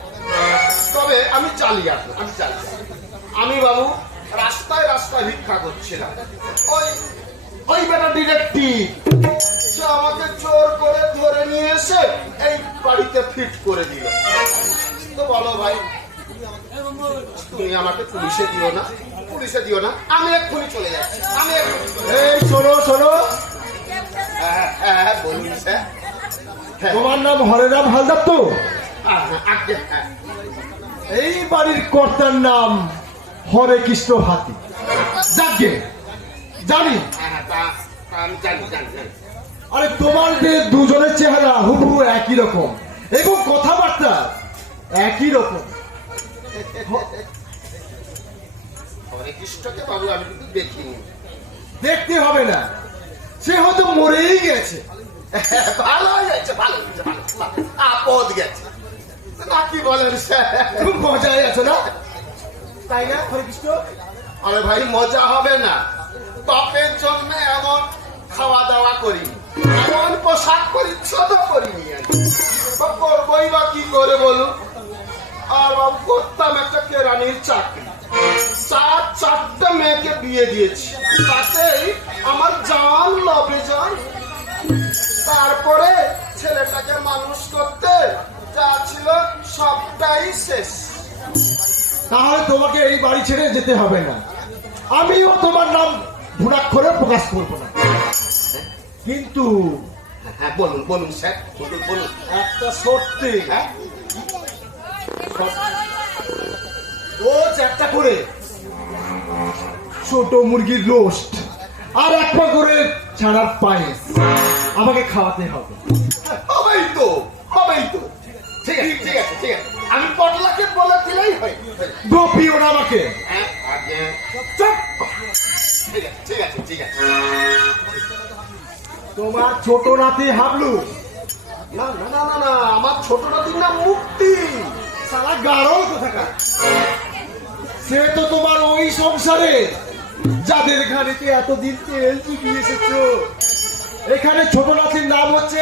তবে আমি জালিয়াত, আমি জালিয়াত। আমি বাবু রাস্তায় রাস্তায় ভিক্ষা করছিলাম। ওই ওই বেটা ডিটেকটিভ সে আমাকে চোর করে ধরে নিয়ে এসে এই বাড়িতে ফিট করে দিল। তো বলো ভাই, তুমি আমাকে পুলিশে দিও না, পুলিশে দিও না। আমি এক্ষুনি চলে যাচ্ছি, আমি এক্ষুনি চলে যাচ্ছি। এই শোনো শোনো, হ্যাঁ, হ্যাঁ, বলুন স্যার। হ্যাঁ, তোমার নাম হরে রাম হালদার তো? আগে হ্যাঁ। এই বাড়ির কর্তার নাম হরে কৃষ্ণ হাতি। যাকে জানি। হ্যাঁ, তা আমি জানি জানি জানি। আরে তোমাদের দুজনের চেহারা হুবহু একই রকম এবং কথাবার্তা একই রকম। হরে কৃষ্ণকে বাবু আমি কিন্তু দেখিনি। দেখতে হবে না, সে হয়তো মরেই গেছে। ভালো হয়েছে, ভালো হয়েছে, ভালো ভালো। আপদ গেছে না, কি বলেন স্যার? খুব মজায় আছে না, তাই না হরে কৃষ্ণ? আরে ভাই, মজা হবে না। বাপের জন্য এমন খাওয়া দাওয়া করিনি, এমন পোশাক পরিচ্ছদ করিনি। বা করবোই বা কি করে বলুন? আর বাবু করতাম একটা কেরানির চাকরি। 4টা মেয়েকে বিয়ে দিয়েছি, তাতেই আমার জান লবে যান। তারপরে ছেলেটাকে মানুষ করতে যা ছিল সবটাই শেষ। তাহলে তোমাকে এই বাড়ি ছেড়ে যেতে হবে না। আমিও তোমার নাম ভুনাক্ষরে প্রকাশ করবো না, কিন্তু হ্যাঁ, বলুন বলুন স্যার, বলুন বলুন। একটা সত্যি, হ্যাঁ, রোজ একটা করে ছোট মুরগির রোস্ট আর একটা করে ছাড়ার পায়েস আমাকে খাওয়াতে হবে। হবেই তো, হবেই তো। ঠিক আছে ঠিক আছে ঠিক আছে, আমি পটলাকে বলে দিলেই হয়। গোপিও না আমাকে। হ্যাঁ, আগে চুপ! ঠিক আছে ঠিক আছে ঠিক আছে। তোমার ছোট নাতি হাবলু, না না না না না, আমার ছোট নাতির নাম মুক্তি। সারা গাঢ় কোথাকার। সে তো তোমার ওই সংসারে যাদের ঘাড়িতে এতদিন তেল চুকিয়ে এসেছো। এখানে ছোট নাতির নাম হচ্ছে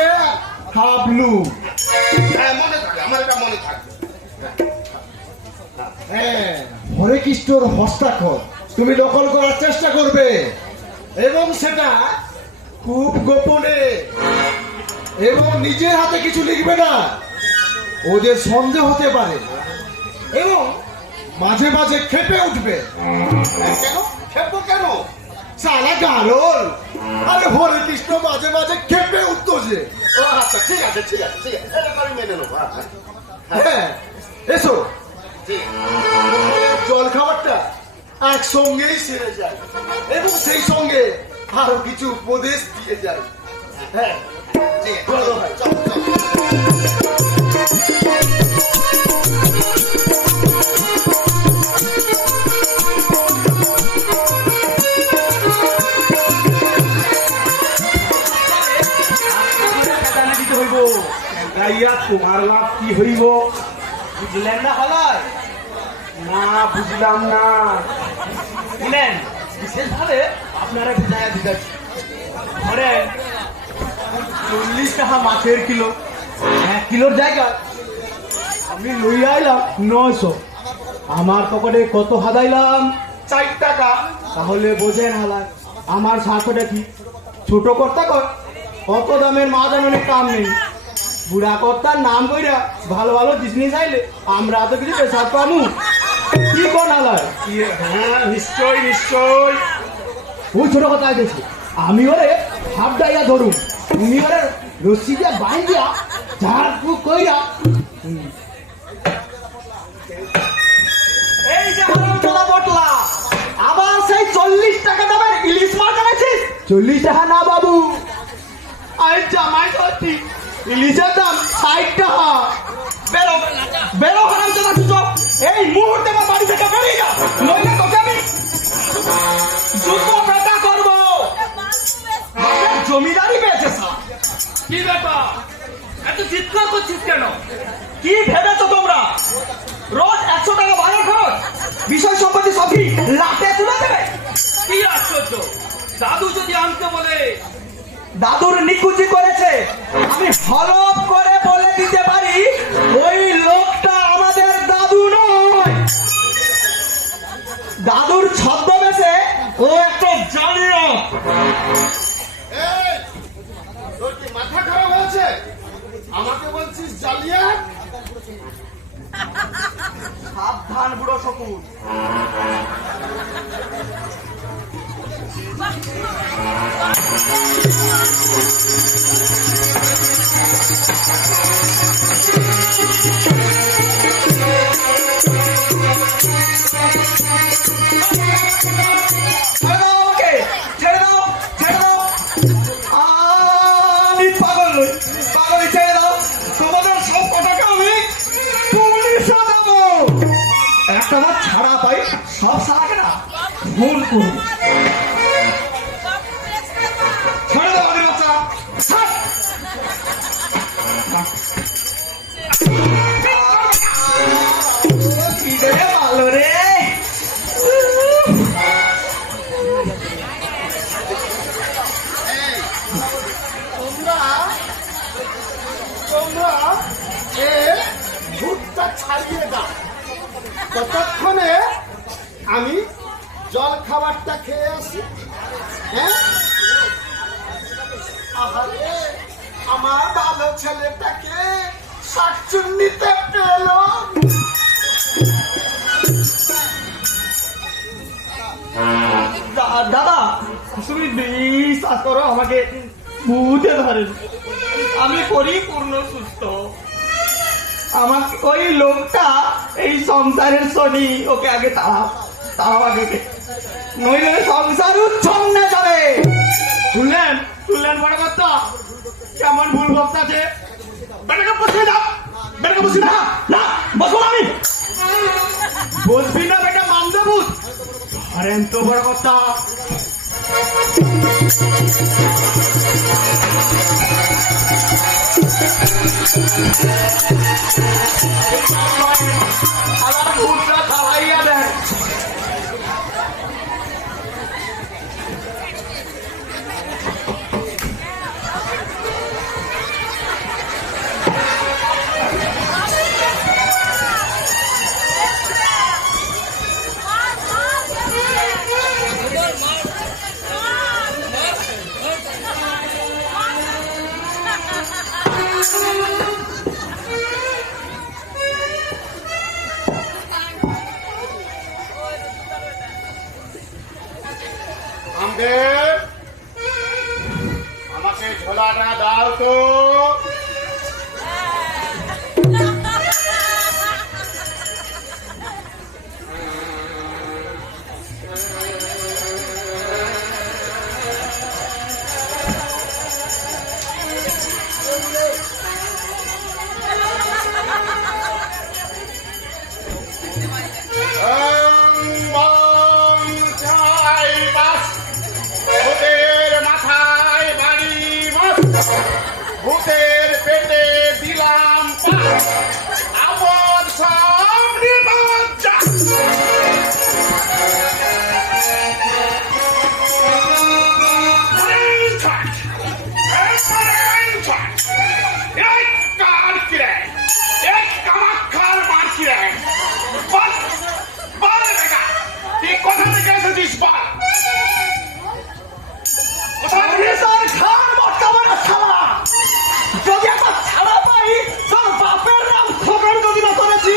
হাবলু। হ্যাঁ, মনে থাকে, আমার এটা মনে থাকবে। হ্যাঁ, হরে কৃষ্ণর হস্তাক্ষর তুমি দখল করার চেষ্টা করবে এবং সেটা খুব গোপনে, এবং নিজের হাতে কিছু লিখবে না। ওদের সন্দেহ হতে পারে এবং মাঝে মাঝে খেপে উঠবে। কেন খেপো কেন? সালা গারল! আরে হরে কৃষ্ণ মাঝে মাঝে খেপে উঠতো যে। ও আচ্ছা, ঠিক আছে ঠিক আছে ঠিক আছে, এটা আমি মেনে নেবো। হ্যাঁ, এসো। ঠিক আছে। জল খাবারটা একসঙ্গেই সেরে যায় এবং সেই সঙ্গে আরো কিছু উপদেশ দিয়ে যায়। হ্যাঁ, ঠিক আছে, চলো ভাই। চল চল। গাইয়া তোমার লাভ কি হইব বুঝলেন না হলার? না বুঝলাম না। শুনেন, বিশেষভাবে আপনারা বুঝাইয়া দিতেছি। ধরেন 40 টাকা মাছের কিলো, 1 কিলোর জায়গা আমি লইয়া আইলাম 900, আমার পকেটে কত হাদাইলাম 4 টাকা। তাহলে বোঝেন হালায় আমার স্বার্থটা কি? ছোট কর্তা কর, কত দামের মাছ আনলে কাম নেই। বুড়া কর্তার নাম কইরা ভালো ভালো জিনিস আইলে আমরা তো কিছু পেশাদ পামু। কি কোন হালায়? হ্যাঁ নিশ্চয় নিশ্চয়। ওই ছোট কথা আইতেছি, আমি ওরে হাফ ডাইয়া ধরুন, তুমি ওরে রশ্মি দিয়া বাইন্দিয়া ঝাড় ফুক কইরা। এই যে হারামজাদা বটলা, আবার সেই 40 টাকা দামের ইলিশ মাছ এনেছিস? 40 টাকা না বাবু, আই জামাই সত্যি ইলিশের দাম 60 টাকা। বেরো বেরো হারামজাদা চুপ! এই মুহূর্তে আমার বাড়ি থেকে বেরিয়ে যা, নইলে তোকে আমি জুতো পেটা করবো। বাপের জমিদারি পেয়েছে স্যার। কি ব্যাপার, এত চিৎকার করছিস কেন? কি ভেবেছো তোমরা রোজ 100 টাকা ভাড়া খরচ, বিষয় সম্পত্তি সব কি লাটে তুলে দেবে? কি আশ্চর্য, দাদু যদি আনতে বলে? দাদুর নিকুচি করেছে, আমি হলফ করে বলে দিতে পারি ওই লোকটা আমাদের দাদু নয়। দাদুর ছদ্মবেশে ও একটা জালিয়া। এই, তোর কি মাথা খারাপ হয়েছে? আমাকে বলছিস জালিয়া? সাবধান বুড়ো শকুন। ছেড়ে দাও আমাকে, ছেড়ে দাও, ছেড়ে দাও। আমি পাগল নই, পাগলই ছেড়ে দাও। তোমাদের সব কটাকে আমি পুলিশে দেবো। একটা বার ছাড়া পাই, সব সারাকে না ফোন করবো। ছেড়ে দাও আমি বাচ্চা, ছাড়। কি রে ভালো রে। তোমরা এ ভূতটা ছাড়িয়ে দাও, ততক্ষণে আমি জল খাবারটা খেয়ে আসি। হ্যাঁ, আহারে আমার ভালো ছেলেটাকে শাকচুন্নিতে পেল। দাদা তুমি বিশ্বাস করো, আমাকে বুঝে ধরেন, আমি পরিপূর্ণ সুস্থ। আমাকে ওই লোকটা এই সংসারের শনি, ওকে আগে তাড়াও আগে, নইলে সংসার উচ্ছন্নে যাবে। শুনলেন শুনলেন বড় কর্তা কেমন ভুল বক্তাছে? বেটাকে বসে দাও, বেটাকে বসে না, না বসবো না আমি। বসবি না বেটা মামদবুত? আরেন তো বড় কর্তা। আমার ভূতটা খাওয়াইয়া দেন। আমদের আমাকে ঝোলাটা দাও তো। ভূতের পেটে দিলাম আমার সব নির্লজ্জা। করেছিস বা আপনি তোর ঘর বর্তমানে ছাড়া যদি একটা ছাড়া পাই তোর বাপের নাম খোকন যদি না করেছি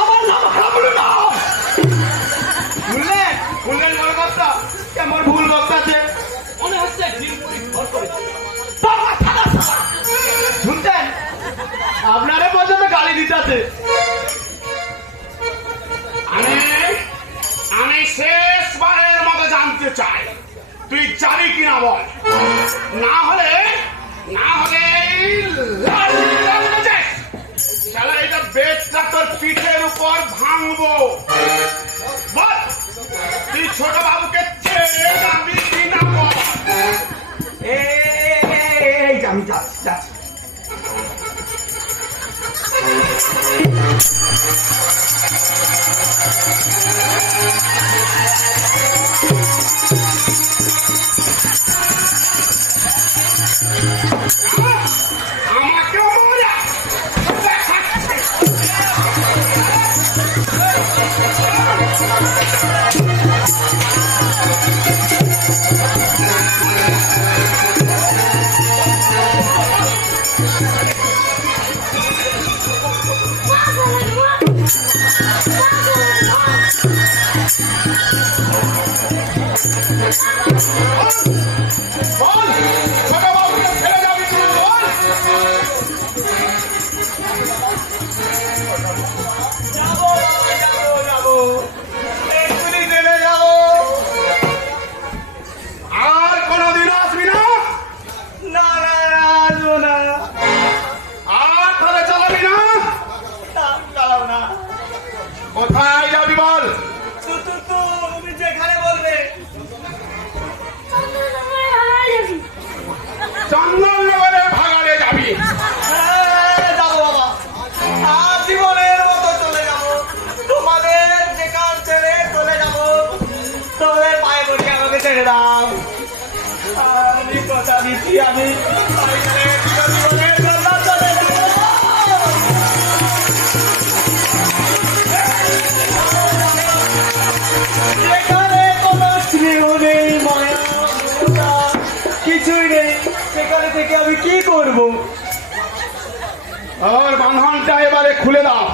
আমার নাম হাবলু না বুঝলেন বুঝলেন বড় কথা কেমন ভুল বক্তাছে মনে হচ্ছে ঝিলমুড়ি ঘর করেছে। বাবা ছাড়া ছাড়া শুনছেন আপনারে পর্যন্ত গালি দিতেছে আমি আমি শেষবারের মতো জানতে চাই তুই জানি কিনা বল না হলে শালা এটা বেতটা তোর পিঠের উপর ভাঙবো বল তুই ছোট বাবুকে ছেড়ে যাবি কিনা বল এই আমি যাচ্ছি যাচ্ছি আমাকে মজা দেখাচ্ছে বল ছোট বাবুকে ছেড়ে যাবি কিনা বল যাবো এক্ষুনি চলে যাবো আর কোনদিন আসবি না না না আসবো না আর তাহলে চালাবি না চালাও না কোথায় যাবি বল তুমি যেখানে বলবে চন্দননগরে ভাগাড়ে যাবি যাবো বাবা আর জীবনের মতো চলে যাবো তোমাদের যেখান ছেড়ে চলে যাবো তোমাদের পায়ে পড়ে আমাকে ছেড়ে দাও আমি কথা দিচ্ছি আমি জীবনের জন্য চলে যাবো যেখানে কোনো স্নেহ নেই মায়া মমতা কিছুই নেই সেখানে থেকে আমি কি করবো আর বাঁধনটা এবারে খুলে দাও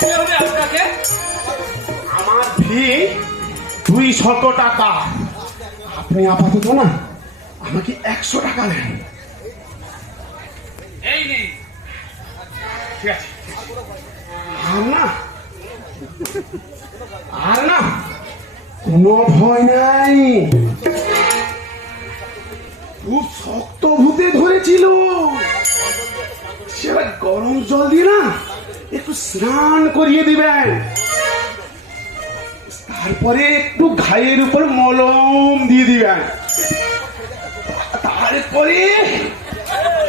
কি হবে আপনাকে? আমার ফি 200 টাকা আপনি আপাতত না আমাকে 100 টাকা দেন এই নেই। ঠিক আছে আর না কোনো ভয় নাই খুব শক্ত ভূতে ধরেছিল সেটা গরম জল দিয়ে না একটু স্নান করিয়ে দিবেন তারপরে একটু ঘায়ের উপর মলম দিয়ে দিবেন তারপরে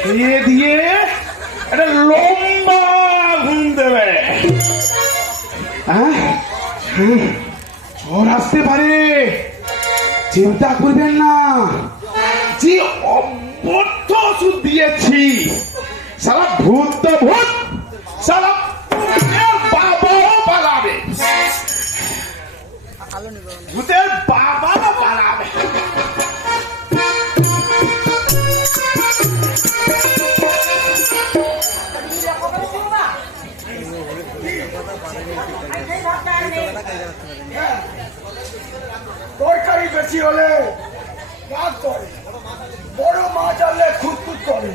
খেয়ে দিয়ে একটা লম্বা ঘুম দেবে হ্যাঁ জ্বর আসতে পারে চিন্তা করবেন না যে অব্যর্থ ওষুধ দিয়েছি সারা ভূত তো ভূত সারা বাবাও পালাবে ভূতের বাবাও পালাবে তরকারি বেশি হলে রাগ করে বড় মাছ আনলে খুঁতখুত করে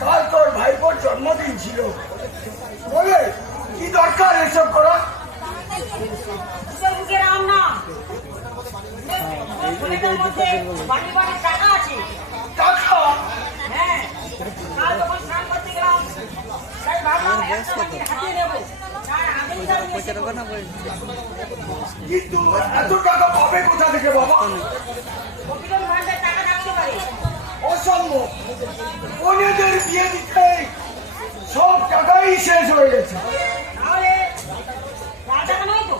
কাল তোর ভাইপোর জন্মদিন ছিল বলে কি দরকার এসব করা বুকের আম না ছেলেটার মধ্যে বাড়ি বাড়ি টাকা আছে টাকা হ্যাঁ কাল যখন স্নান করতে গেলাম তাই ভাবলাম একটা বাড়ির হাতিয়ে নেবো আর আমি কিন্তু এত টাকা পাবে কোথা থেকে বাবা প্রতিদিন ভান্ডার টাকা থাকতে পারে অসম্ভব বোনেদের বিয়ে দিতেই সব টাকাই শেষ হয়ে গেছে। তাহলে লাল টাকা নয় তো?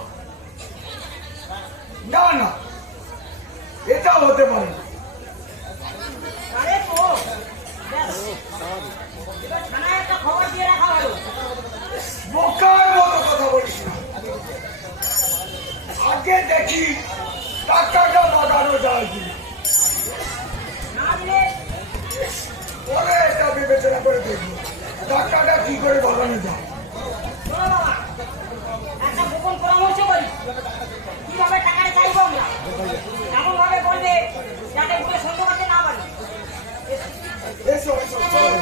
না না, এটাও হতে পারে না। আরে তো ব্যাস। এবার থানায় একটা খবর দিয়ে রাখা হলো। বোকার মতো কথা বলিস না। আগে দেখি টাকাটা লাগানো যায় কি না দিলে পরে এটা বিবেচনা করে দেখি টাকাটা কি করে লাগানো যায়। শোনো বাবা, একটা গোপন পরামর্শ করি। কিভাবে টাকাটা চাইবো আমরা, এমন ভাবে বলবে যাতে উঠে সন্দেহ করতে না পারি। এসো এসো চলো।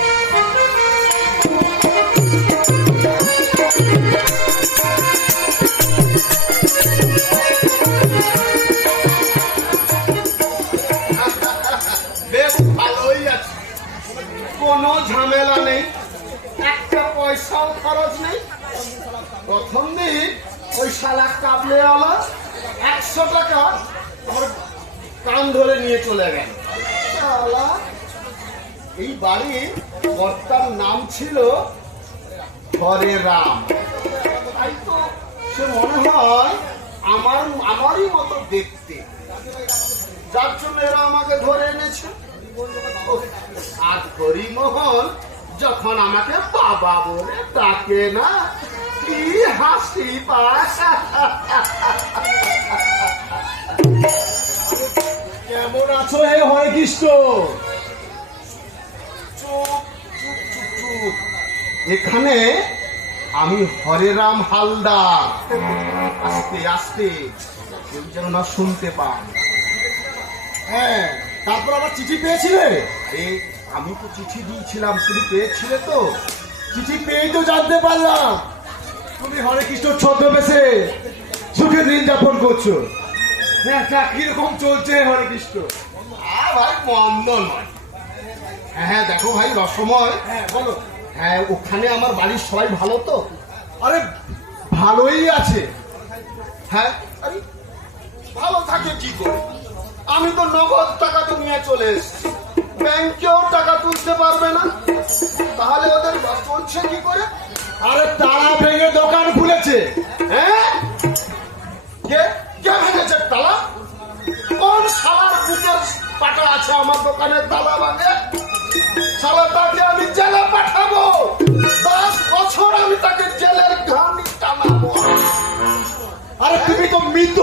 বেশ ভালোই আছে, কোনো ঝামেলা নেই, একটা পয়সাও খরচ নেই। প্রথম দিন ওই শালা কাবলে আলা 100 টাকা আমার কান ধরে নিয়ে চলে গেল। শালা এই বাড়ির কর্তার নাম ছিল হরে রাম, তাই তো সে মনে হয় আমারই মতো দেখতে, যার জন্য এরা আমাকে ধরে এনেছে। আর হরিমোহন যখন আমাকে বাবা বলে ডাকে না, কি হাসি পায়। কেমন আছো হে হরে কৃষ্ণ? চুপ চুপ চুপ চুপ, এখানে আমি হরে রাম হালদার। আস্তে আস্তে কেউ যেন না শুনতে পান। হ্যাঁ, তারপর আবার চিঠি পেয়েছিলে? আরে আমি তো চিঠি দিয়েছিলাম, তুমি পেয়েছিলে তো? চিঠি পেয়েই তো জানতে পারলাম তুমি হরে কৃষ্ণ ছদ্মবেশে সুখে দিন যাপন করছো। হ্যাঁ, কিরকম চলছে হরে কৃষ্ণ? ভাই মন্দ নয়। হ্যাঁ দেখো ভাই, রসময়। হ্যাঁ বলো। হ্যাঁ, ওখানে আমার বাড়ির সবাই ভালো তো? আরে ভালোই আছে। হ্যাঁ, আরে ভালো থাকে কি করে? আমি তো নগদ টাকা তো নিয়ে চলে এসেছি, ব্যাংকেও টাকা তুলতে পারবে না, তাহলে ওদের চলছে কি করে? আরে তালা ভেঙে দোকান খুলেছে। হ্যাঁ, কে কে ভেঙেছে তালা? কোন শালার বুকের পাটা আছে আমার দোকানের তালা ভাঙে? শালা তাকে আমি জেলে পাঠাবো, 10 বছর আমি তাকে জেলের ঘানি টানাবো। আরে তুমি তো মৃত।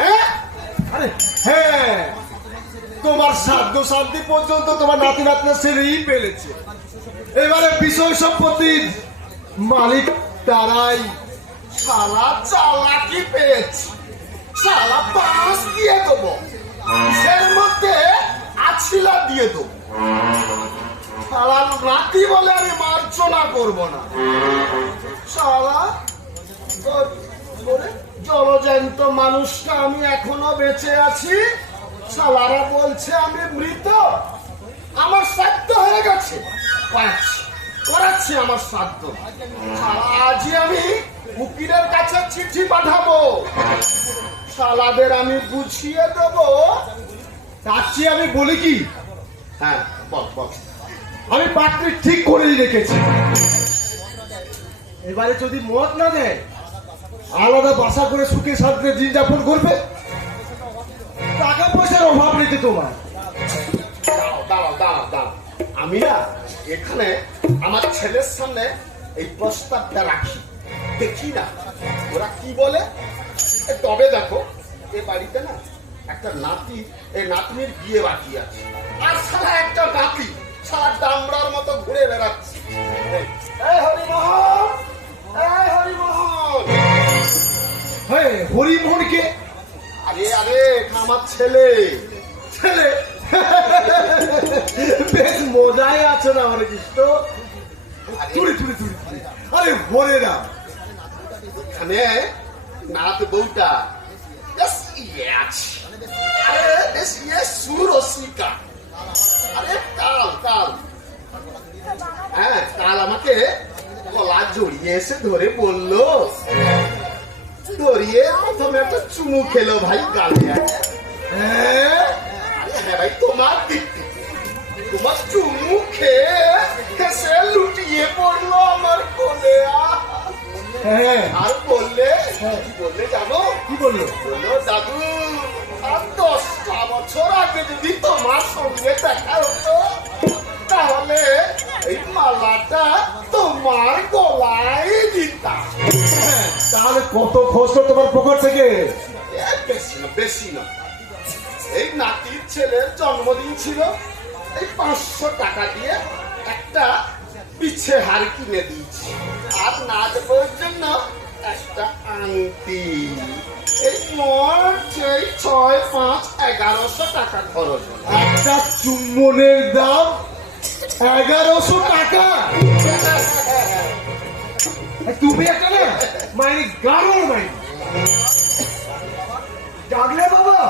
হ্যাঁ, আরে হ্যাঁ, তোমার সাধ্য শান্তি পর্যন্ত তোমার নাতি নাতনা ছেড়েই ফেলেছে। এবারে বিষয় সম্পত্তির মালিক তারাই। শালা চালাকি পেয়েছে, শালা বাস দিয়ে দেবো, কিসের মধ্যে আছিলা দিয়ে দেবো। শালা নাতি বলে আমি মার্জনা করবো না। শালা জলজ্যান্ত মানুষটা আমি এখনো বেঁচে আছি, শালারা বলছে আমি মৃত। আমার শ্রাদ্ধ হয়ে গেছে, করাচ্ছি আমার শ্রাদ্ধ। আজই আমি উকিলের কাছে চিঠি পাঠাবো, শালাদের আমি বুঝিয়ে দেবো। তার চেয়ে আমি বলি কি, হ্যাঁ বল বল, আমি পাত্রী ঠিক করেই রেখেছি। এবারে যদি মত না দেয়, আলাদা বাসা করে সুখে শান্তিতে দিন যাপন করবে। টাকা পয়সার অভাব নেই তোমার। দাঁড়াও দাঁড়াও দাঁড়াও, আমি না এখানে আমার ছেলের সামনে এই প্রস্তাবটা রাখি, দেখি না ওরা কি বলে। তবে দেখো, এ বাড়িতে না একটা নাতি, এই নাতনির বিয়ে বাকি আছে, আর সারা একটা নাতি সারা ডামরার মতো ঘুরে বেড়াচ্ছে। এই হরিমোহন, এই হরিমোহন। হ্যাঁ, হরিমোহনকে? আরে আরে, আমার ছেলে ছেলে। বেশ মজাই আছে না হরে কৃষ্ণ? তুলি তুলি তুলি, আরে হরে না, এখানে নাত বউটা বেশ ইয়ে আছে। আরে বেশ ইয়ে সুরসিকা। আরে কাল কাল, হ্যাঁ কাল আমাকে গলা জড়িয়ে এসে ধরে বললো, ধরিয়ে প্রথমে একটা চুমু খেলো ভাই গালে। হ্যাঁ ভাই, তোমার দিক, তোমার চুমু খেয়ে হেসে হ্যাঁ আর বললে কি বললে জানো? কি বললো? বললো দাদু আর 10টা বছর আগে যদি তোমার সঙ্গে দেখা হতো তাহলে এই মালাটা তোমার গলায় দিতাম। তাহলে কত খসলো তোমার পকেট থেকে? বেশি না। এই নাতির ছেলের জন্মদিন ছিল, এই 500 টাকা দিয়ে একটা পিছে হার কিনে দিয়েছি, আর নাচ বউয়ের জন্য একটা আংটি। এই মোট সেই 6, 5, 1100 টাকা খরচ হলো। একটা চুম্বনের দাম 1100 টাকা। তুমি একটা না মাইনি গাড়োর মাইনি ডাকলে বাবা।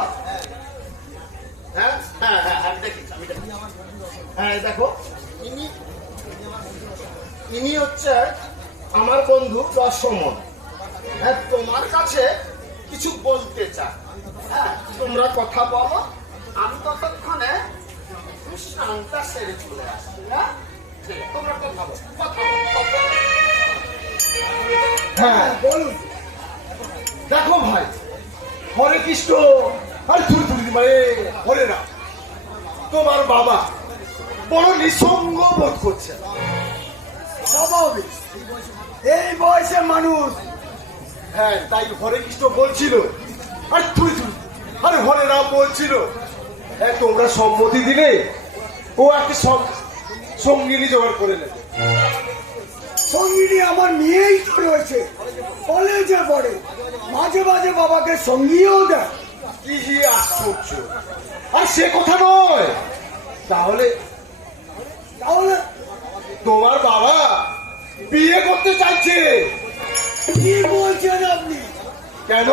হ্যাঁ হ্যাঁ হ্যাঁ হ্যাঁ, দেখিস, আমি দেখি। হ্যাঁ দেখো, ইনি হচ্ছে আমার বন্ধু রসমন। হ্যাঁ, তোমার কাছে কিছু বলতে চাই। হ্যাঁ, তোমরা কথা বলো, আমি ততক্ষণে স্নানটা সেরে চলে আসছি। হ্যাঁ, ঠিক আছে, তোমরা কথা বলো, কথা বলো। হ্যাঁ বলুন। দেখো ভাই, হরে কৃষ্ণ আরে তুই মানে হরে রাম, তোমার বাবা বড় নিঃসঙ্গ বোধ করছে। স্বাভাবিক, এই বয়সের মানুষ। হ্যাঁ, তাই হরে কৃষ্ণ বলছিল, আর তুই আরে হরে রাম বলছিল। হ্যাঁ, তোমরা সম্মতি দিলে ও একটা সঙ্গিনী জোগাড় করে নেবে। সঙ্গিনী আমার মেয়েই তো রয়েছে, কলেজে পড়ে, মাঝে মাঝে বাবাকে সঙ্গীও দেয়। কি যে আশ্চর্য! আর সে কথা নয়, তাহলে তাহলে তোমার বাবা বিয়ে করতে চাইছে। কি বলছেন আপনি? কেন?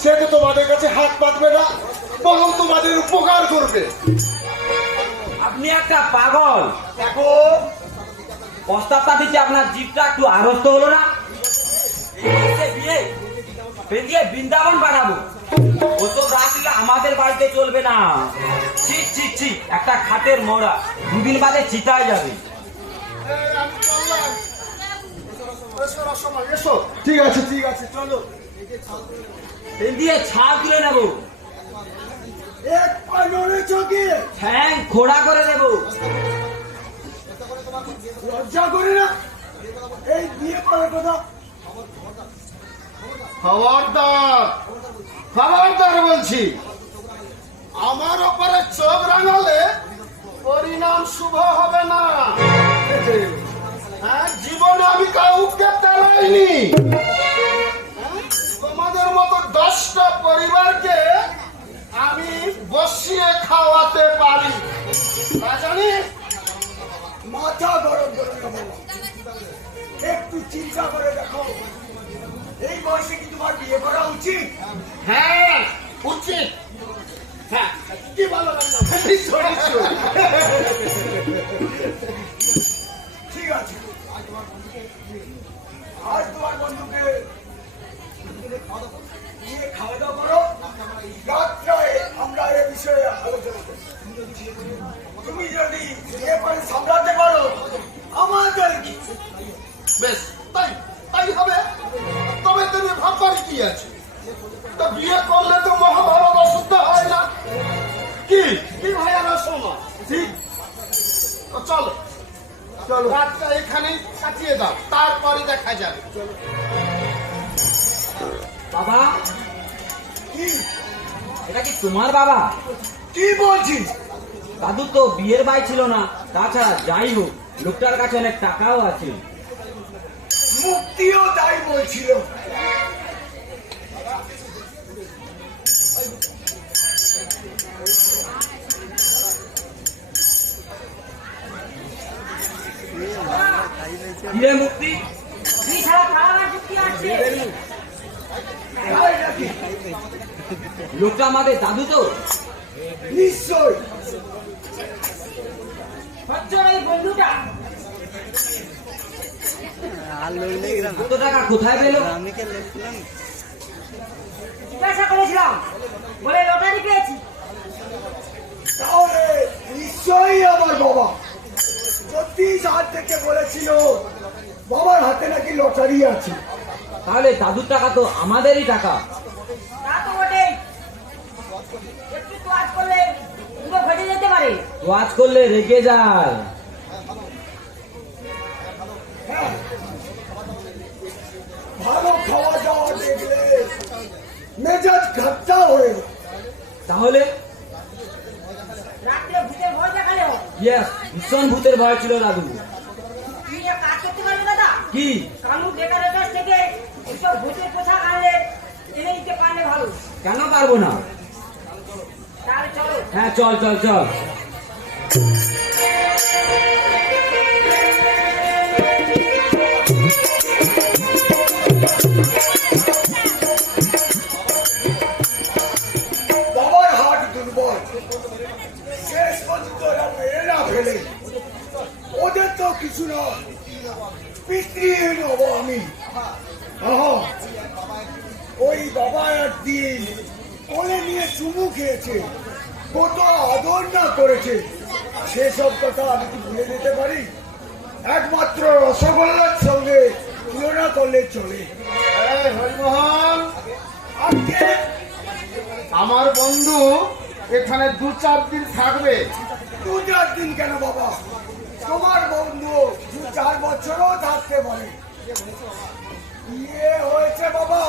সে তো তোমাদের কাছে হাত পাতবে না, বরং তোমাদের উপকার করবে। আপনি একটা পাগল। দেখো, প্রস্তাবটা দিতে আপনার জিভটা একটু আড়স্ত হলো না? সে বিয়ে বেরিয়ে বৃন্দাবন বানাবো, ওসব রাখলে আমাদের বাড়িতে চলবে না। ছি, একটা খাটের মোড়া 2 দিন বাদে চিতায় যাবে। আমি চললাম। এসো রসমন, এসো। ঠিক আছে ঠিক আছে, চলো। দিয়ে ছাল তুলে নেবো, এক পা নড়েছ কি? ঠ্যাং খোড়া করে দেবো। লজ্জা করে না এই বিয়ে করার কথা? খবরদার, খবরদার বলছি, আমার ওপরে চোখ রাঙালে পরিণাম শুভ হবে না। হ্যাঁ, জীবনে আমি কাউকে তেলাইনি। হ্যাঁ, তোমাদের মতো 10টা পরিবারকে আমি বসিয়ে খাওয়াতে পারি, তা জানিস? মাথা গরম করে না বাবা, একটু চিন্তা করে দেখো, এই বয়সে কি তোমার বিয়ে করা উচিত? হ্যাঁ, উচিত। হ্যাঁ, কি ভালো লাগলো। ঠিক আছে, আজ তোমার বন্ধুকে নিয়ে খাওয়া দাওয়া করো, রাত্রে আমরা এ বিষয়ে আলোচনা করি। তুমি যদি বিয়ে করে সামলাতে পারো আমাদের কি? বেশ, তাই তাই হবে। তবে তুমি ভাববার কি আছে? তো বিয়ে করলে তো মহাভারত অশুদ্ধ হয় না? কি কি ভাইয়া রসমা, ঠিক? তো চলো চলো, রাতটা এখানেই কাটিয়ে দাও, তারপরে দেখা যাবে। বাবা, কি এটা কি তোমার বাবা? কি বলছিস? দাদু তো বিয়ের ভাই ছিল না, তাছাড়া যাই হোক লোকটার কাছে অনেক টাকাও আছে। মুক্তিও তাই বলছিল। কিরে মুক্তি, তুই ছাড়া খারাপ যুক্তি আছে? তাই নাকি? লোকটা আমাদের দাদু তো? নিশ্চয়। সচ্চর এই বন্ধুটা কত টাকা কোথায় পেলো? জিজ্ঞাসা করেছিলাম, বলে লটারি পেয়েছি। তাহলে নিশ্চয়ই আমার বাবা 36 হাত থেকে বলেছিল বাবার হাতে নাকি লটারি আছে। তাহলে দাদুর টাকা তো আমাদেরই টাকা। তা তো বটেই। একটু কাজ করলে পুরো ফেটে যেতে পারে। ওয়াজ করলে রেগে যায়। হ্যাঁ, ভালো খাওয়া দাওয়া দেখলে মেজাজ ঘাটটা হয়ে যায়। তাহলে রাত্রে ভূতের ভয় দেখালেও ইয়েস, ভীষণ ভূতের ভয় ছিল দাদু। তুমি এক কাজ করতে পারবে দাদা? কি? কানু বেকারের কাছ থেকে এইসব ভূতের পোশাক আনলে এনে দিতে পারলে ভালো। কেন পারবো না? তাহলে চলো। হ্যাঁ, চল চল চল। বাবার হাট দুর্বল, শেষ পর্যন্ত এরা মেরে না ফেলে ওদের তো কিছু না, পিতৃহীন হব আমি। আহা, ওই বাবা একদিন কোলে নিয়ে চুমু খেয়েছে, কত আদর না করেছে, সেসব কথা আমি কি ভুলে যেতে পারি? একমাত্র রসগোল্লার সঙ্গে তুলনা করলে চলে। এই হরিমোহন, আজকে আমার বন্ধু এখানে 2-4 দিন থাকবে। 2-4 দিন কেন বাবা, তোমার বন্ধু 2-4 বছরও থাকতে পারে। বিয়ে হয়েছে বাবা,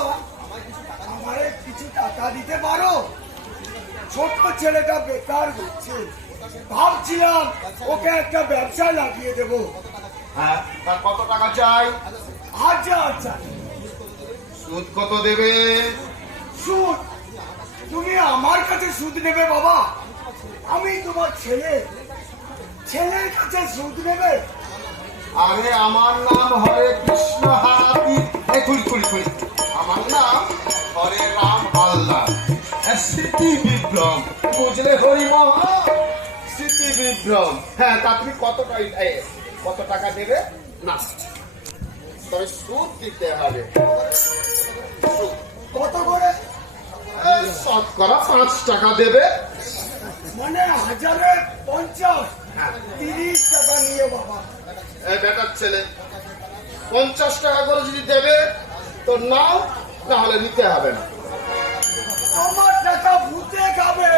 আমারে কিছু টাকা দিতে পারো? ছোট ছেলেটা বেকার ঘুরছে, ভাবছিলাম ওকে একটা ব্যবসায় লাগিয়ে দেবো। হ্যাঁ, তা কত টাকা চাই? 1000 চাই। সুদ কত দেবে? সুদ? তুমি আমার কাছে সুদ নেবে বাবা? আমি তোমার ছেলে, ছেলের কাছে সুদ নেবে? আরে আমার নাম হরে কৃষ্ণ হাতি। এই খুলি খুলি খুলি, আমার নাম হরে রাম হালদার, স্মৃতি বিভ্রম। বুঝলে হরিমোহন, স্মৃতি বিভ্রম। হ্যাঁ, তা তুমি কত টাকা দেবে? না, তবে সুদ দিতে হবে। সুদ কত করে? শতকরা 5 টাকা দেবে। মানে 1050? 30 টাকা নিয়ে বাবা। এই বেটার ছেলে, 50 টাকা করে যদি দেবে তো নাও, না হলে নিতে হবে না। তোমার টাকা ভূতে খাবে।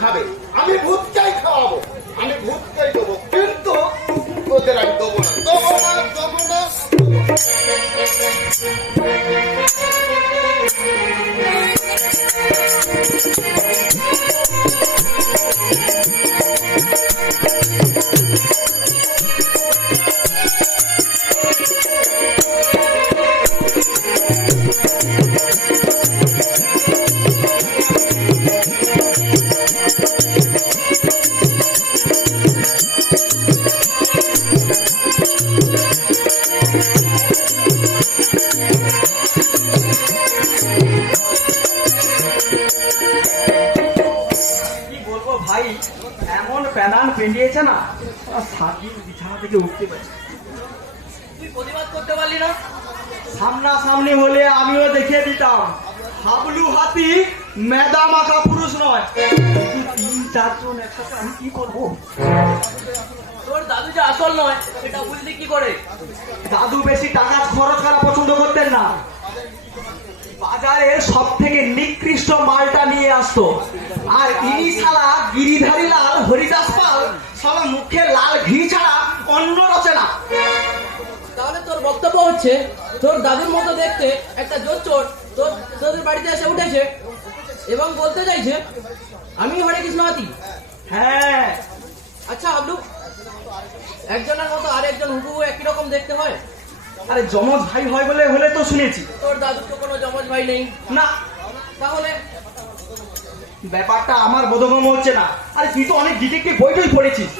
খাবে? আমি ভূতকেই খাওয়াবো, আমি ভূতকেই দেবো, কিন্তু ওদের আমি দেবো না, দেবো না, দেবো না। কি বলবো ভাই, এমন প্যানান পেন্ডিয়েছে না, সারাদিন বিছানা থেকে উঠতে পারছি। তুই প্রতিবাদ করতে পারলি না? সামনাসামনি হলে আমিও দেখিয়ে দিতাম, হাবলু হাতি মেদা মাখা পুরুষ নয়। কিন্তু 3-4 জন একসাথে আমি কি করবো? তোর দাদু যে আসল নয় এটা বুঝলি কি করে? দাদু বেশি টাকা খরচ করা পছন্দ করতেন না, বাজারের সব থেকে নিকৃষ্ট মালটা নিয়ে আসতো। আর ইনি শালা গিরিধারী লাল হরিদাস পাল, শালা মুখে লাল ঘি ছাড়া অন্য রচে না। তাহলে তোর বক্তব্য হচ্ছে তোর দাদুর মতো দেখতে একটা জোচ্চোর তোদের বাড়িতে এসে উঠেছে এবং বলতে চাইছে আমি হরে কৃষ্ণ হাতি। হ্যাঁ, আচ্ছা আব্দু, একজনের মতো আর একজন হুবহু একই রকম দেখতে হয়? আরে যমজ ভাই হয় বলে হলে তো শুনেছি। তোর দাদুর তো কোনো জমজ ভাই নেই। না, তাহলে ব্যাপারটা আমার বোধগম্য হচ্ছে না। আরে তুই তো অনেক ডিটেকটিভ বইটই পড়েছিস,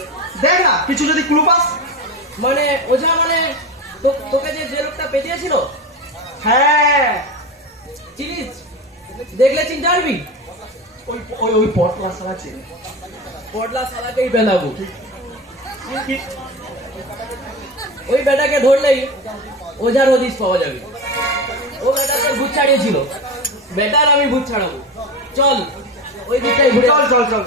দেখ না কিছু যদি ক্লু পাস। মানে ওঝা মানে তোকে যে লোকটা পেঁচিয়েছিল? হ্যাঁ, চিনিস? দেখলে চিনতে পারবি? ওই ওই ওই পটলা শালা ছিল। বডলা সালাকেই বেলাবো। ওই বেটাকে ধরলেই ওঝার হদিস পাওয়া যাবে। ও বেটাকে ভূত ছাড়িয়েছিল, বেটার আমি ভূত ছাড়াবো। চল ওই দিকটাই ঘুরে চল চল চল।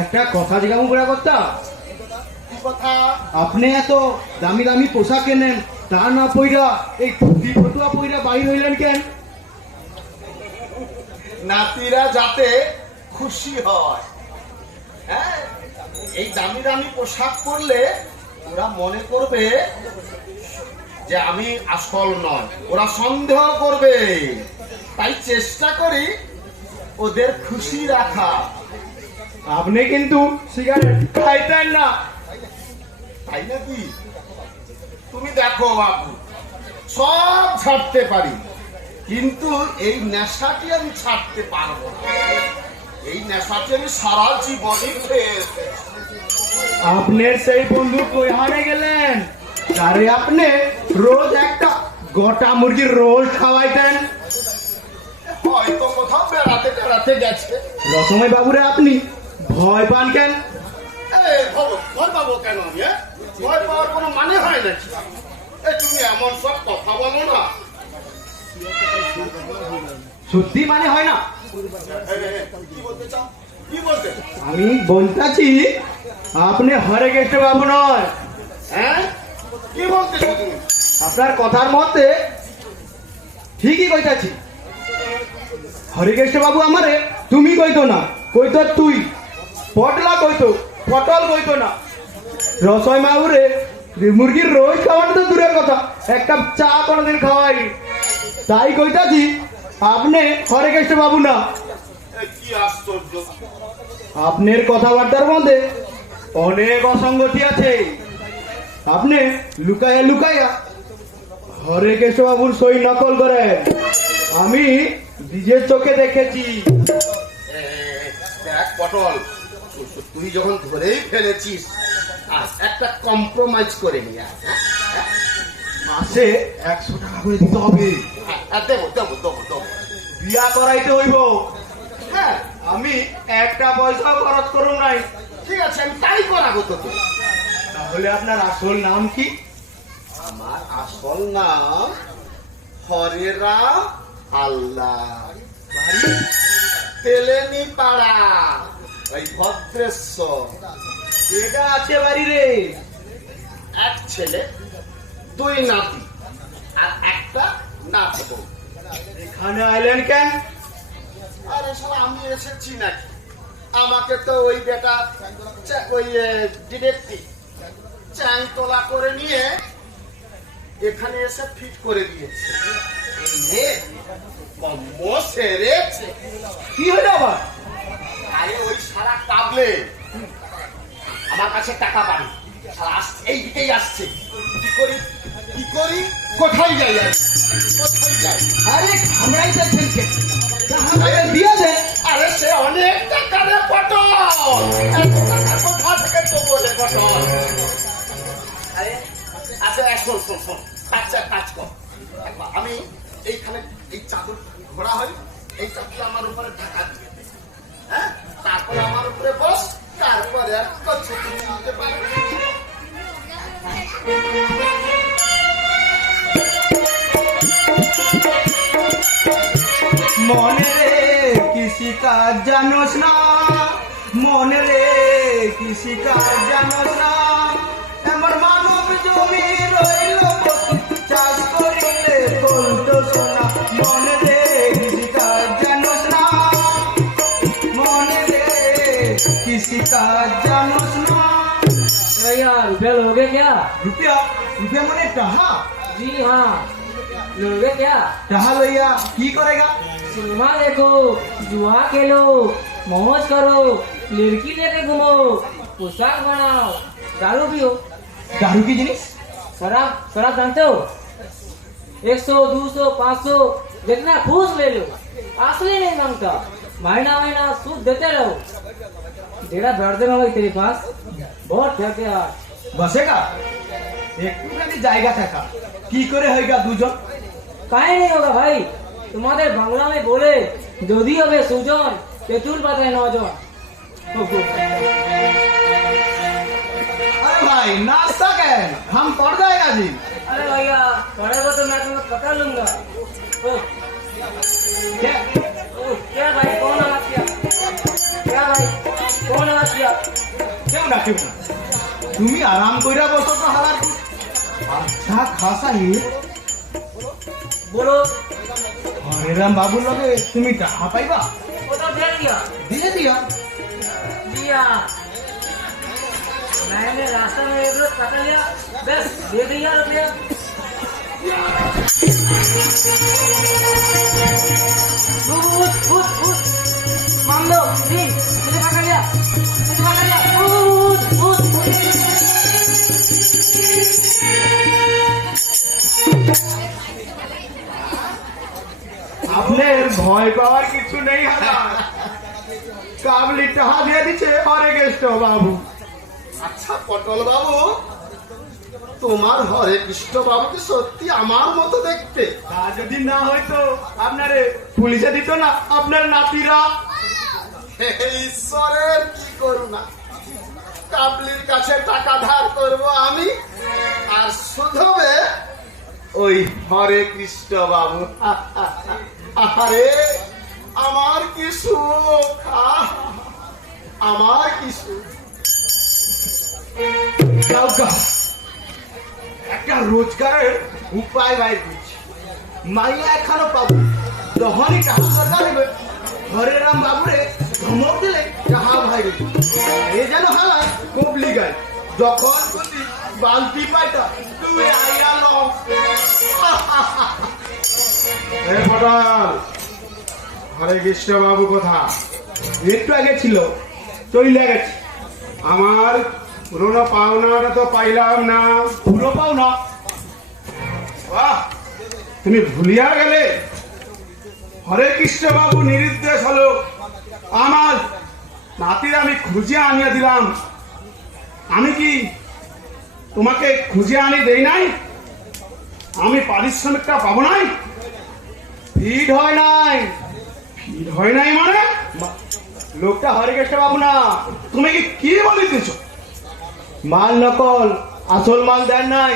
একটা কথা জিজ্ঞাসা করে করতা কি কথা? আপনি এত দামি দামি পোশাক কেনেন, তা না পইরা এই ধুতি ফটুয়া পইরা বাইর হইলেন কেন? নাতিরা যাতে খুশি হয়। হ্যাঁ, এই দামি দামি পোশাক পরলে ওরা মনে করবে যে আমি আসল নয়, ওরা সন্দেহ করবে। তাই চেষ্টা করি ওদের খুশি রাখা। আপনি কিন্তু সিগারেট খাইতেন না। তাই নাকি? তুমি দেখো বাবু, সব ছাড়তে পারি, কিন্তু এই নেশাটি আমি ছাড়তে পারবো না। এই নেশাটি আমি সারা জীবনই খেয়ে এসেছি। আপনার সেই বন্ধু কই হারে গেলেন? আরে আপনি রোজ একটা গোটা মুরগির রোল খাওয়াইতেন। হয়তো কোথাও বেড়াতে বেড়াতে গেছে। রসময় বাবুরে আপনি ভয় পান কেন? এই ভয় পাবো কেন আমি? ভয় পাওয়ার কোনো মানে হয় নাকি? তুমি এমন সব কথা বলো না। সত্যি মানে হয় না? কি বলতে চাও? কি বলতে? আমি বলতেছি আপনি হরে কৃষ্ণ বাবু নয়। হ্যাঁ, কি বলতেছো তুমি? আপনার কথার মধ্যে ঠিকই কইতাছি। হরে কৃষ্ণ বাবু আমারে তুমি কইতো না, কইতো তুই। পটলা কইতো, পটল কইতো না। রসয় বাবুরে মুরগির রোজ খাওয়ানো তো দূরের কথা, এক কাপ চা কোনোদিন খাওয়াই। তাই কইতাছি আপনি হরে কৃষ্ণ বাবু না। কি আশ্চর্য! আপনার কথাবার্তার মধ্যে অনেক অসঙ্গতি আছে। আপনি লুকাইয়া লুকাইয়া হরে কেশবাবুর সই নকল করেন। আমি নিজের চোখে দেখেছি। দেখ পটল, তুই যখন ধরেই ফেলেছিস, একটা কম্প্রোমাইজ করে নিয়ে আয়। মাসে 100 টাকা করে দিতে হবে। দেবো দেবো দেবো দেবো। বিয়া করাইতে হইব। হ্যাঁ, আমি একটা পয়সাও খরচ করুন নাই। ঠিক আছে, আমি তাই করাবো তোকে। তাহলে আপনার আসল নাম কি? আমার আসল নাম হরে রাম আল্লাহ, তেলেনি পাড়া, ওই ভদ্রেশ্বর। এটা আছে বাড়ি রে। এক ছেলে, 2 নাতি আর একটা নাত বউ। এখানে আইলেন কেন? আরে শালা, আমি এসেছি নাকি? আমাকে তো ওই বেটা ওই ডিটেকটিভ চ্যাং তোলা করে নিয়ে এখানে এসে ফিট করে দিয়েছে। এই নে, কম্ম সেরেছে। কি হলো আবার? আরে ওই সারা কাবলে আমার কাছে টাকা পানি, শালা আসছে, এই দিকেই আসছে। কি করি কি করি, কোথায় যাই আমি? কোথায় যাই? আরে আমরাই যাচ্ছেন কে? আমাদের দিয়ে দে। আরে সে অনেক টাকা রে পটল, এত টাকা কোথা থেকে তো বলে পটল? আরে আচ্ছা, শোন শোন শোন, আচ্ছা কাজ কর, আমি এইখানে এই চাদর ঘোরা হয়, এই চাদরটা আমার উপরে ঢাকা দিয়ে দে। হ্যাঁ, তারপরে আমার উপরে বস, তারপরে আর কিছু নিতে পারবি। মনে রে কৃষি কাজ জানোস না, মনে রে কৃষি কাজ জানোস না। আমার মানব জমি রইল চাষ করিলে বলতো সোনা। মনে রে কৃষি কাজ জানোস না, মনে রে কৃষি কাজ জানোস না। भैया रुपया लोगे क्या? रुपया? रुपया মানে টাহা? जी हाँ, लोगे क्या? টাহা লইয়া কি করেগা? सिनेमा देखो, जुआ खेलो, मौज करो, लड़की लेके घूमो, पोशाक बनाओ, दारू पियो। দারু কি জিনিস? शराब शराब जानते हो? 100, 200, 500 जितना घूस ले लो, असली नहीं मांगता। महीना महीना सूद देते रहो। तेरा भर देना भाई तेरे पास बहुत ठहरते यार। বসেগা? একটুখানি জায়গা থাকা কি করে হইগা দুজন? কাहे नहीं होगा भाई, तुम्हारे बांग्ला में बोले যদি হবে সুজন তেঁতুল পাতায় নজন। अरे भाई नाश्ता कैन हम पड़ जाएगा जी। अरे भैया पड़ेगा तो मैं तुम्हें पकड़ लूंगा। ओ, क्या? ओ, क्या भाई कौन आवाज किया? क्या भाई कौन आवाज किया? কেউ না কেউ না, তুমি আরাম কইরা বসো তো হালার। আচ্ছা খাসা বলো হরে রাম বাবুর লগে তুমি টাকা পাইবা? ওটা দিয়ে দিয়া দিয়ে দিও। दिया मैंने रास्ता में एक रोज पकड़ लिया, बस दे दिया रुपया। मान लो जी, मुझे पकड़ लिया, मुझे पकड़ लिया। আপনার ভয় পাওয়ার কিছু নেই হালার। কাবলি টাকা দিয়ে দিচ্ছে হরে কৃষ্ণ বাবু। আচ্ছা পটল বাবু, তোমার হরে কৃষ্ণ বাবু কি সত্যি আমার মতো দেখতে? তা যদি না হয়তো আপনারে পুলিশে দিত না আপনার নাতিরা? হে ঈশ্বরের কি করুণা! কাবলির কাছে টাকা ধার করব আমি, আর শুধবে ওই হরে কৃষ্ণ বাবু। আরে আমার কি সুখ, আমার কি সুখ! কাউকা একটা রোজগারের উপায় বাইর করছি। মাইয়া এখানো পাবো, যখনই টাকা দরকার হবে হরে রাম বাবুরে ধমক দিলে টাকা ভাই এ যেন হালা কবলি গায়। যখন খুশি বালতি পাইটা তুমি আইয়া লও। হরে কৃষ্ণ বাবু কথা একটু আগে ছিল, চলে গেছে। আমার পুরোনো পাওনাটা তো পাইলাম না। পুরো পাও না? বাহ, তুমি ভুলিয়া গেলে? হরে কৃষ্ণ বাবু নিরুদ্দেশ হলো আমার নাতির আমি খুঁজে আনিয়ে দিলাম। আমি কি তোমাকে খুঁজে আনি দেই নাই? আমি পারিশ্রমিকটা পাবো নাই? ভিড় হয় নাই। ভিড় হয় নাই মানে? লোকটা হরে কৃষ্ণ বাবু না। তুমি কি বলিতেছ? মাল নকল, আসল মাল দেন নাই।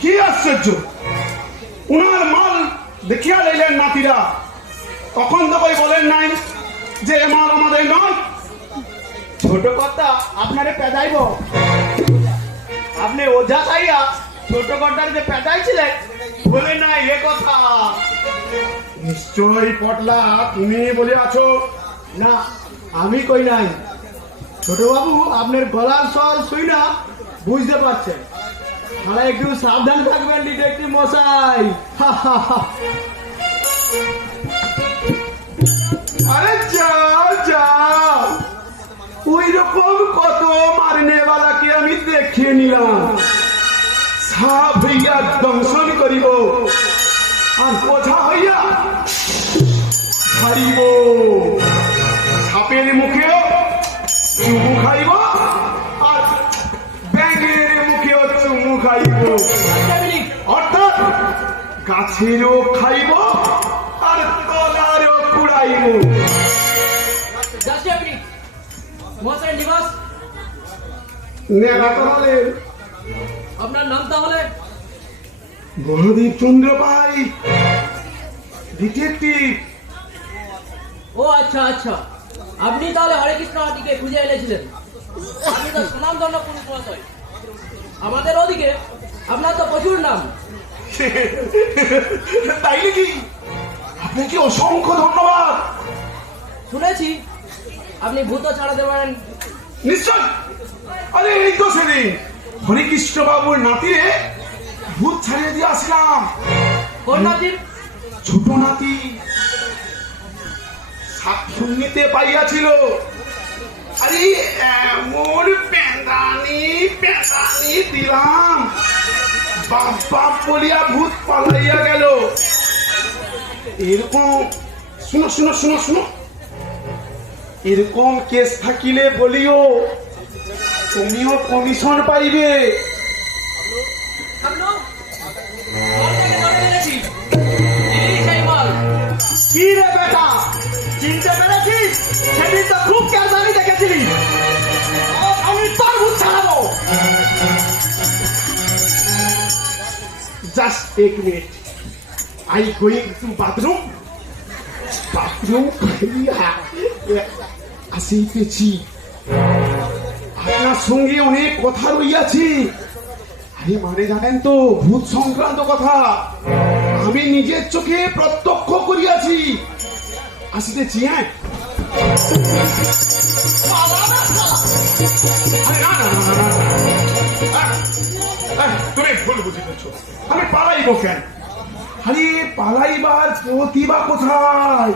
কি আশ্চর্য! উনার মাল দেখিয়া লইলেন নাতিরা, তখন তো কই বলেন নাই যে এ মাল আমাদের নয়? ছোট কথা আপনারে পেদাইব? আপনি ওঝা খাইয়া ছোট কর্তার যে পেদাইছিলেন বলে নাই এ কথা? নিশ্চয়ই পটলা তুমি বলে আছো। না, আমি কই নাই। ছোট বাবু আপনার গলার স্বর শুই না বুঝতে পারছেন। তারা একটু সাবধান থাকবেন ডিটেকটিভ মশাই। আরে যাও যাও, ওই রকম কত মারনেওয়ালাকে আমি দেখে নিলাম। সাপ হইয়া দংশন করিব আর ওঝা হইয়া ছাড়িব। সাপের মুখেও চুমু খাইব আর ব্যাঙের মুখেও চুমু খাইব। অর্থাৎ গাছেরও খাইব আর তলারও কুড়াইব। যাচ্ছি আপনি মশাই নিবাস। নেড়া তাহলে আপনার নাম তাহলে? গণদীপ চন্দ্র পাই, ডিটেকটিভ। ও আচ্ছা আচ্ছা, আপনি তাহলে হরে কৃষ্ণ আদিকে খুঁজে এনেছিলেন। আপনি তো সুনামধন্য পুরুষ মহাশয়। আমাদের ওদিকে আপনার তো প্রচুর নাম। তাই নাকি? আপনাকে অসংখ্য ধন্যবাদ। শুনেছি আপনি ভূত ছাড়াতে পারেন। নিশ্চয়। আরে এই তো সেদিন হরিকৃষ্ণ বাবুর নাতিরে ভূত ছাড়িয়ে দিয়ে আসলাম। কোন নাতির? ছোট নাতি সাক্ষ্য নিতে পাইয়াছিল। আরে এমন পেঁদানি পেঁদানি দিলাম, বাপ বাপ বলিয়া ভূত পালাইয়া গেল। এরকম শুনো শুনো শুনো শুনো, এরকম কেস থাকিলে বলিও তুমিও কমিশন পাইবে। কি রে বেটা, চিনতে পেরেছিস? সেদিন তো খুব কেরদানি দেখেছিলি। আমি তোর ভূত ছাড়াবো। Just a minute. I going to bathroom. Bathroom আসিতেছি। আপনার সঙ্গে অনেক কথা রইয়াছি। আরে মানে জানেন তো, ভূত সংক্রান্ত কথা আমি নিজের চোখে প্রত্যক্ষ করিয়াছি। আসিতেছি, হ্যাঁ। আরে না না না না না, তুমি ভুল বুঝিতেছ। আমি পালাইব কেন? আরে পালাইবার প্রতিভা কোথায়?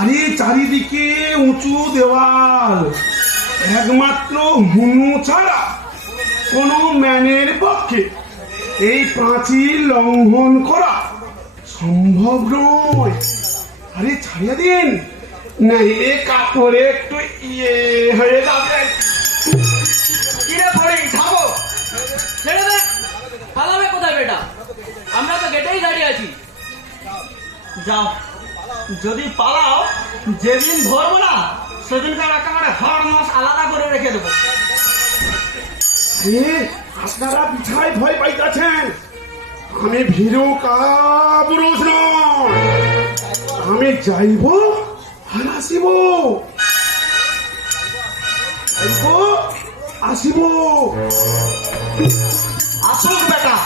আরে চারিদিকে উঁচু দেওয়াল, একমাত্র হুনু ছাড়া কোন ম্যানের পক্ষে এই প্রাচীর লঙ্ঘন করা সম্ভব নয়। আরে ছাড়িয়ে দিন, না এ কাপড়ে একটু ইয়ে হয়ে যাবে। কিরে পড়ি থামো, ছেড়ে দে। পালাবে কোথায় বেটা? আমরা তো গেটেই দাঁড়িয়ে আছি। যাও, যদি পালাও, যেদিন ধরবো না সেদিনকার একেবারে হর মাস আলাদা করে রেখে দেবো। আপনারা পিছায় ভয় পাইতেছেন, আমি ভীরু কাপুরুষ নয়। আমি যাইব আর আসিব, যাইব আসিব। আসুক বেটা,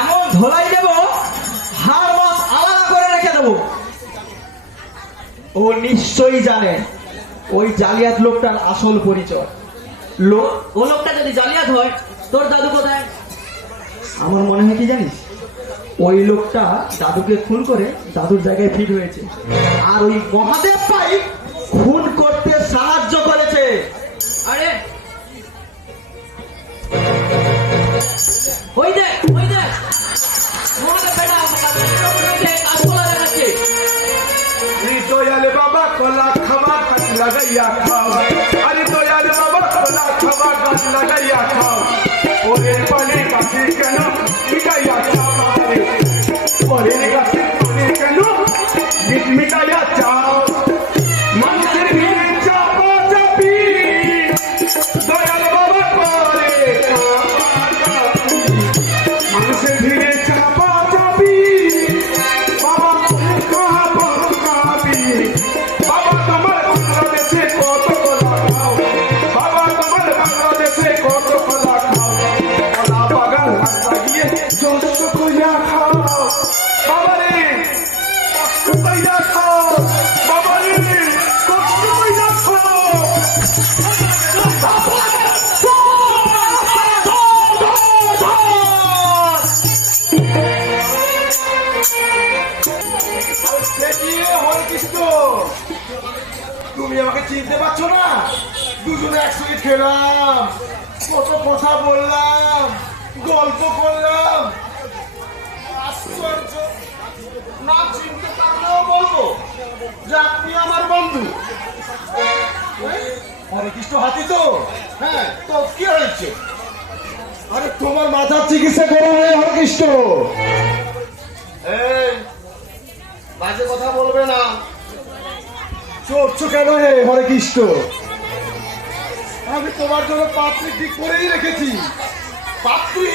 এমন ধোলাই দেব হার মাস আলাদা করে রেখে দেবো। ও নিশ্চয়ই জানে ওই জালিয়াত লোকটার আসল পরিচয়। ও লোকটা যদি জালিয়াত হয়, তোর দাদু কোথায়? আমার মনে হয় কি জানিস, ওই লোকটা দাদুকে খুন করে দাদুর জায়গায় ফিট হয়েছে, আর ওই মহাদেব ভাই খুন করতে সাহায্য করেছে। আরে ওই দেখ, ওই দেখ, মহাদেব বেটা কাজ বলা দেখাচ্ছে। দয়ালে বাবা কলা খাবা গাছ লাগাইয়া খাও, আরে দয়ালে বাবা কলা খাবা গাছ লাগাইয়া খাও, ওরের পানি গাছে কেন মিটাইয়া খাও, ওরের গাছে পানি কেন মিটাইয়া চাও, মানুষের ভিড়ে চাপা চাপি দয়াল বাবা করে মানুষের ভিড়ে চাপা চাপি বাবা বাবা তোমার বাংলাদেশে কত কলা খাও, বাবা তোমার বাংলাদেশে কত কলা খাও, কলা বাগান লাগিয়ে যশ কইয়া খাও, বাবা রে কষ্ট কইয়া খাও, বাবা রে কষ্ট কইয়া খাও। তুমি আমাকে চিনতে পারছো না? দুজনে একসঙ্গে খেলাম, কত কথা বললাম, গল্প করলাম। আশ্চর্য, না চিনতে পারলেও বলবো যে আপনি আমার বন্ধু। হরে কৃষ্ণ হাতি তো? হ্যাঁ, তো কি হয়েছে? আরে তোমার মাথার চিকিৎসা করা হয় হরে কৃষ্ণ। এই বাজে কথা বলবে না। চড়ছো কেন হে হরে কৃষ্ণ? আমি তোমার জন্য পাত্রী ঠিক করেই রেখেছি। পাত্রী?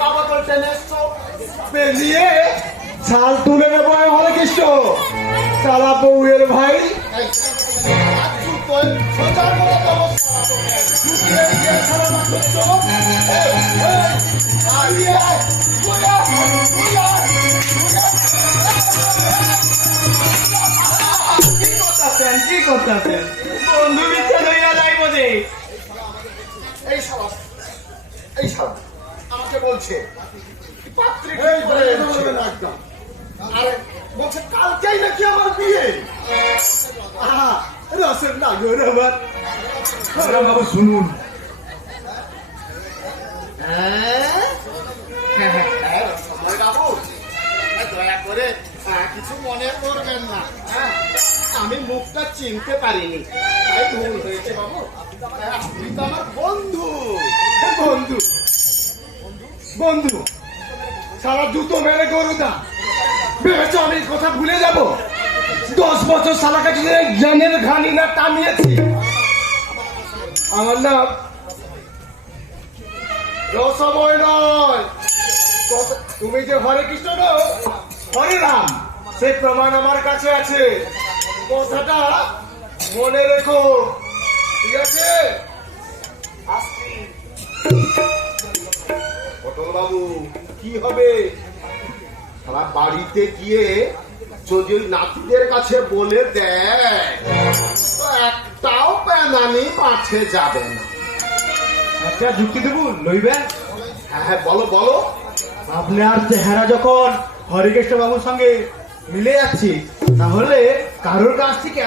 বাবা বলতে এসছো পেলিয়ে ছাল তুলে নেবো হরে কৃষ্ণ। তারা বউয়ের ভাই কি করতেছেন? বন্ধু মিথ্যা ধরিয়া যাইব যে। এই শালা, এই শালা আমাকে বলছে পাত্রী এই ঠিক করে বলে এনেছে। বলবে না একদম। আরে বলছে কালকেই নাকি আমার বিয়ে। আহা, রসের নাগর আমার। বাবু শুনুন, সময় বাবু দয়া করে কিছু মনে করবেন না। আমি মুখটা চিনতে পারিনি, তাই ভুল হয়েছে বাবু। আপনি তো আমার বন্ধু। বন্ধু বন্ধু সারা জুতো মেরে গরুদা ভেবেছ আমি এই কথা ভুলে যাব? 10 বছর সালা কাছে জ্ঞানের ঘানি না টানিয়েছি। আমার নাম রসময় নয়। তুমি যে হরে কৃষ্ণ নও, হরে রাম, সেই প্রমাণ আমার কাছে আছে। কথাটা মনে রেখো। ঠিক আছে আসছি। পটল বাবু কি হবে সারা বাড়িতে গিয়ে যদি ওই নাতিদের কাছে বলে দেয় তো একটাও প্যানানি মাঠে যাবে না। একটা যুক্তি দেবো লইবেন? হ্যাঁ হ্যাঁ বলো বলো। আপনার চেহারা যখন হরিকৃষ্ণ বাবুর সঙ্গে মিলে যাচ্ছে, তাহলে কারোর কাছ থেকে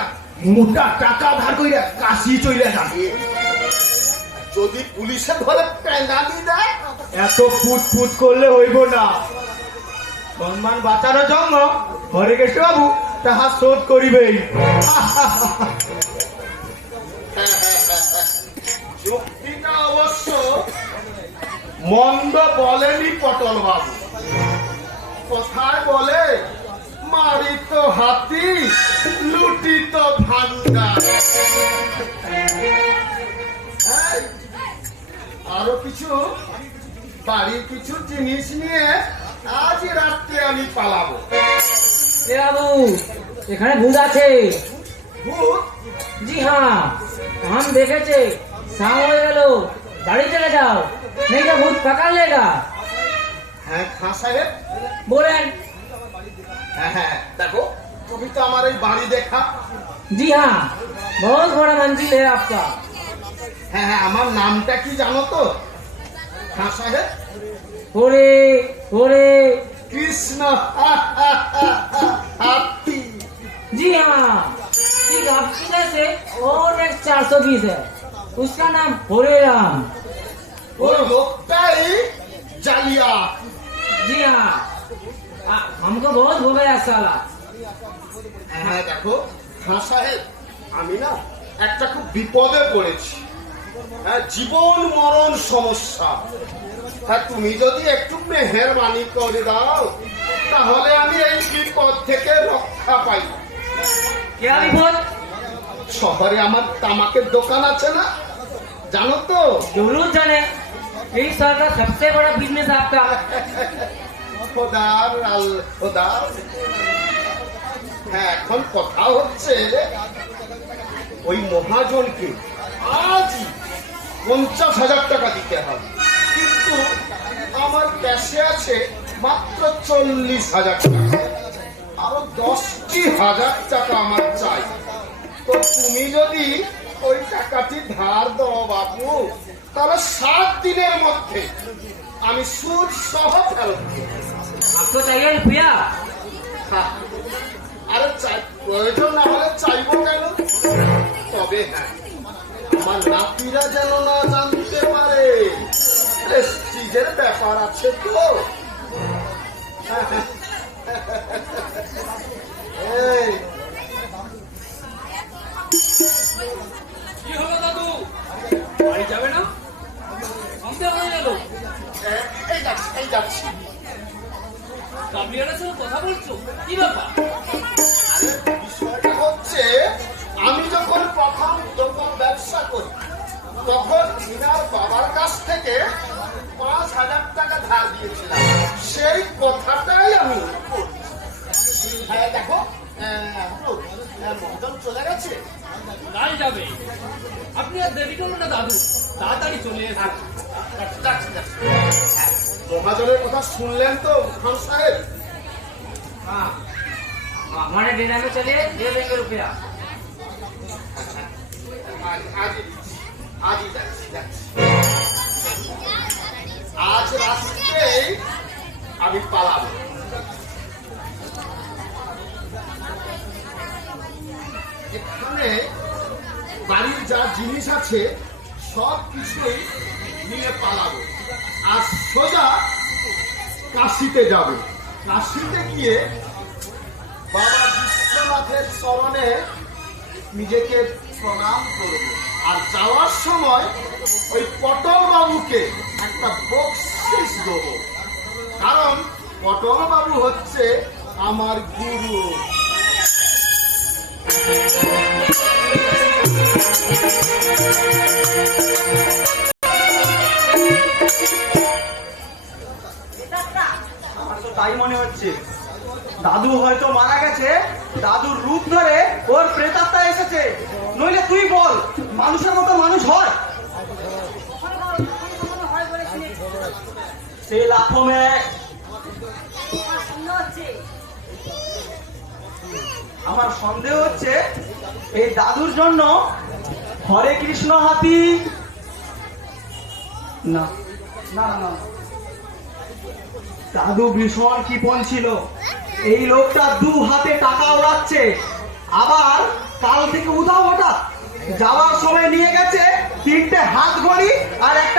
মোটা টাকা ধার কইরা কাশি চলে যাবে। যদি পুলিশে ধরে প্যানানি দেয় এত ফুট ফুট করলে হইব না। সম্মান বাঁচানোর জন্য হরিকৃষ্ণ বাবু তাহা শোধ করিবেই। যুক্তিটা অবশ্য মন্দ বলেনি পটল বাবু। কোথায় বলে মারিত হাতি লুটিত ভান্ডার। এই, আরো কিছু বাড়ির কিছু জিনিস নিয়ে আজ রাত্রে আমি পালাবো। এ বাবু, এখানে ভূত আছে। ভূত? জি হ্যাঁ, हम देखे शाम हो गया, गाड़ी चले जाओ, नहीं तो भूत पकड़ लेगा। হ্যাঁ খাঁ সাহেব। बोलें? হ্যাঁ হ্যাঁ দেখো তুমি তো আমার এই বাড়ি দেখা। जी हाँ, बहुत बड़ा मंजिल है आपका। হ্যাঁ হ্যাঁ আমার নামটা কি জানো তো খাঁ সাহেব? ओरे ओरे। কৃষ্ণ হাতি। जी हाँ, ठीक आपकी जैसे और एक 420 है, उसका नाम होरे राम। ওই লোকটাই জালিয়া। जी हाँ, हमको बहुत हो गया साला। হ্যাঁ দেখো খাঁ সাহেব আমি না একটা খুব বিপদে পড়েছি। হ্যাঁ জীবন মরণ সমস্যা। হ্যাঁ তুমি যদি একটু মেহেরবানি করে দাও তাহলে আমি এই বিপদ থেকে রক্ষা পাই। क्या विपद? শহরে আমার তামাকের দোকান আছে না জানো তো? जरूर जाने, यही शहर का सबसे बड़ा बिजनेस आपका। খোদার খোদার। হ্যাঁ এখন কথা হচ্ছে ওই মহাজনকে আজই 50,000 টাকা দিতে হবে, কিন্তু আমার ক্যাশে আছে মাত্র 40,000 টাকা। আরো 10,000 টাকা আমার চাই। তো তুমি যদি ওই টাকাটি ধার দাও বাবু তাহলে 7 দিনের মধ্যে আমি সুদ সহ ফেরত দেব। आपको चाहिए रुपया? হ্যাঁ, আরে প্রয়োজন না হলে চাইবো কেন? তবে হ্যাঁ আমার নাতিরা যেন না জানতে পারে, প্রেস্টিজের ব্যাপার আছে তো। এই কি হলো দাদু, বাড়ি যাবে না? সন্ধ্যা হয়ে গেল, এই যাচ্ছি এই যাচ্ছি। কাবলিয়ারের সঙ্গে কথা বলছো, কি ব্যাপার? আরে বিষয়টা হচ্ছে আমি যখন প্রথম দোকান ব্যবসা করি তখন মিনার বাবার কাছ থেকে 5,000 টাকা ধার দিয়েছিলাম। সেই কথাটাই আমি বলছি। হ্যাঁ দেখো মহাজন চলে গেছে। কাল যাবে, আপনি আর দেরি করুন না দাদু, তাড়াতাড়ি চলে এসে। যাচ্ছি যাচ্ছি। হ্যাঁ, মহাজনের কথা শুনলেন তো খান সাহেব? हाँ, हमारे डेरा में चलिए, दे देंगे रुपया। আজই যাচ্ছি যাচ্ছি। আজ রাত্রেই আমি পালাবো। এখানে বাড়ির যা জিনিস আছে সব কিছুই নিয়ে পালাবো আর সোজা কাশিতে যাব। কাশিতে গিয়ে বাবা বিশ্বনাথের চরণে নিজেকে প্রণাম করব আর যাওয়ার সময় ওই পটল বাবুকে একটা বকশিস দেব, কারণ পটল বাবু হচ্ছে আমার গুরু। আমার তো তাই মনে হচ্ছে, দাদু হয়তো মারা গেছে, দাদুর রূপ ধরে ওর প্রেতাত্মা এসেছে। নইলে তুই বল মানুষের মতো মানুষ হয়? কখনো হয় বলে শুনেছি। সে লাফো ম্যাক। আমার সন্দেহ হচ্ছে আমার সন্দেহ হচ্ছে এই দাদুর জন্য হরে কৃষ্ণ হাতি না না না, দাদু ভীষণ কৃপণ ছিল। এই লোকটা 2 হাতে টাকা ওড়াচ্ছে, আবার কাল থেকে উধাও হঠাৎ যাওয়ার সময় নিয়ে গেছে 3টে হাত ঘড়ি আর একটা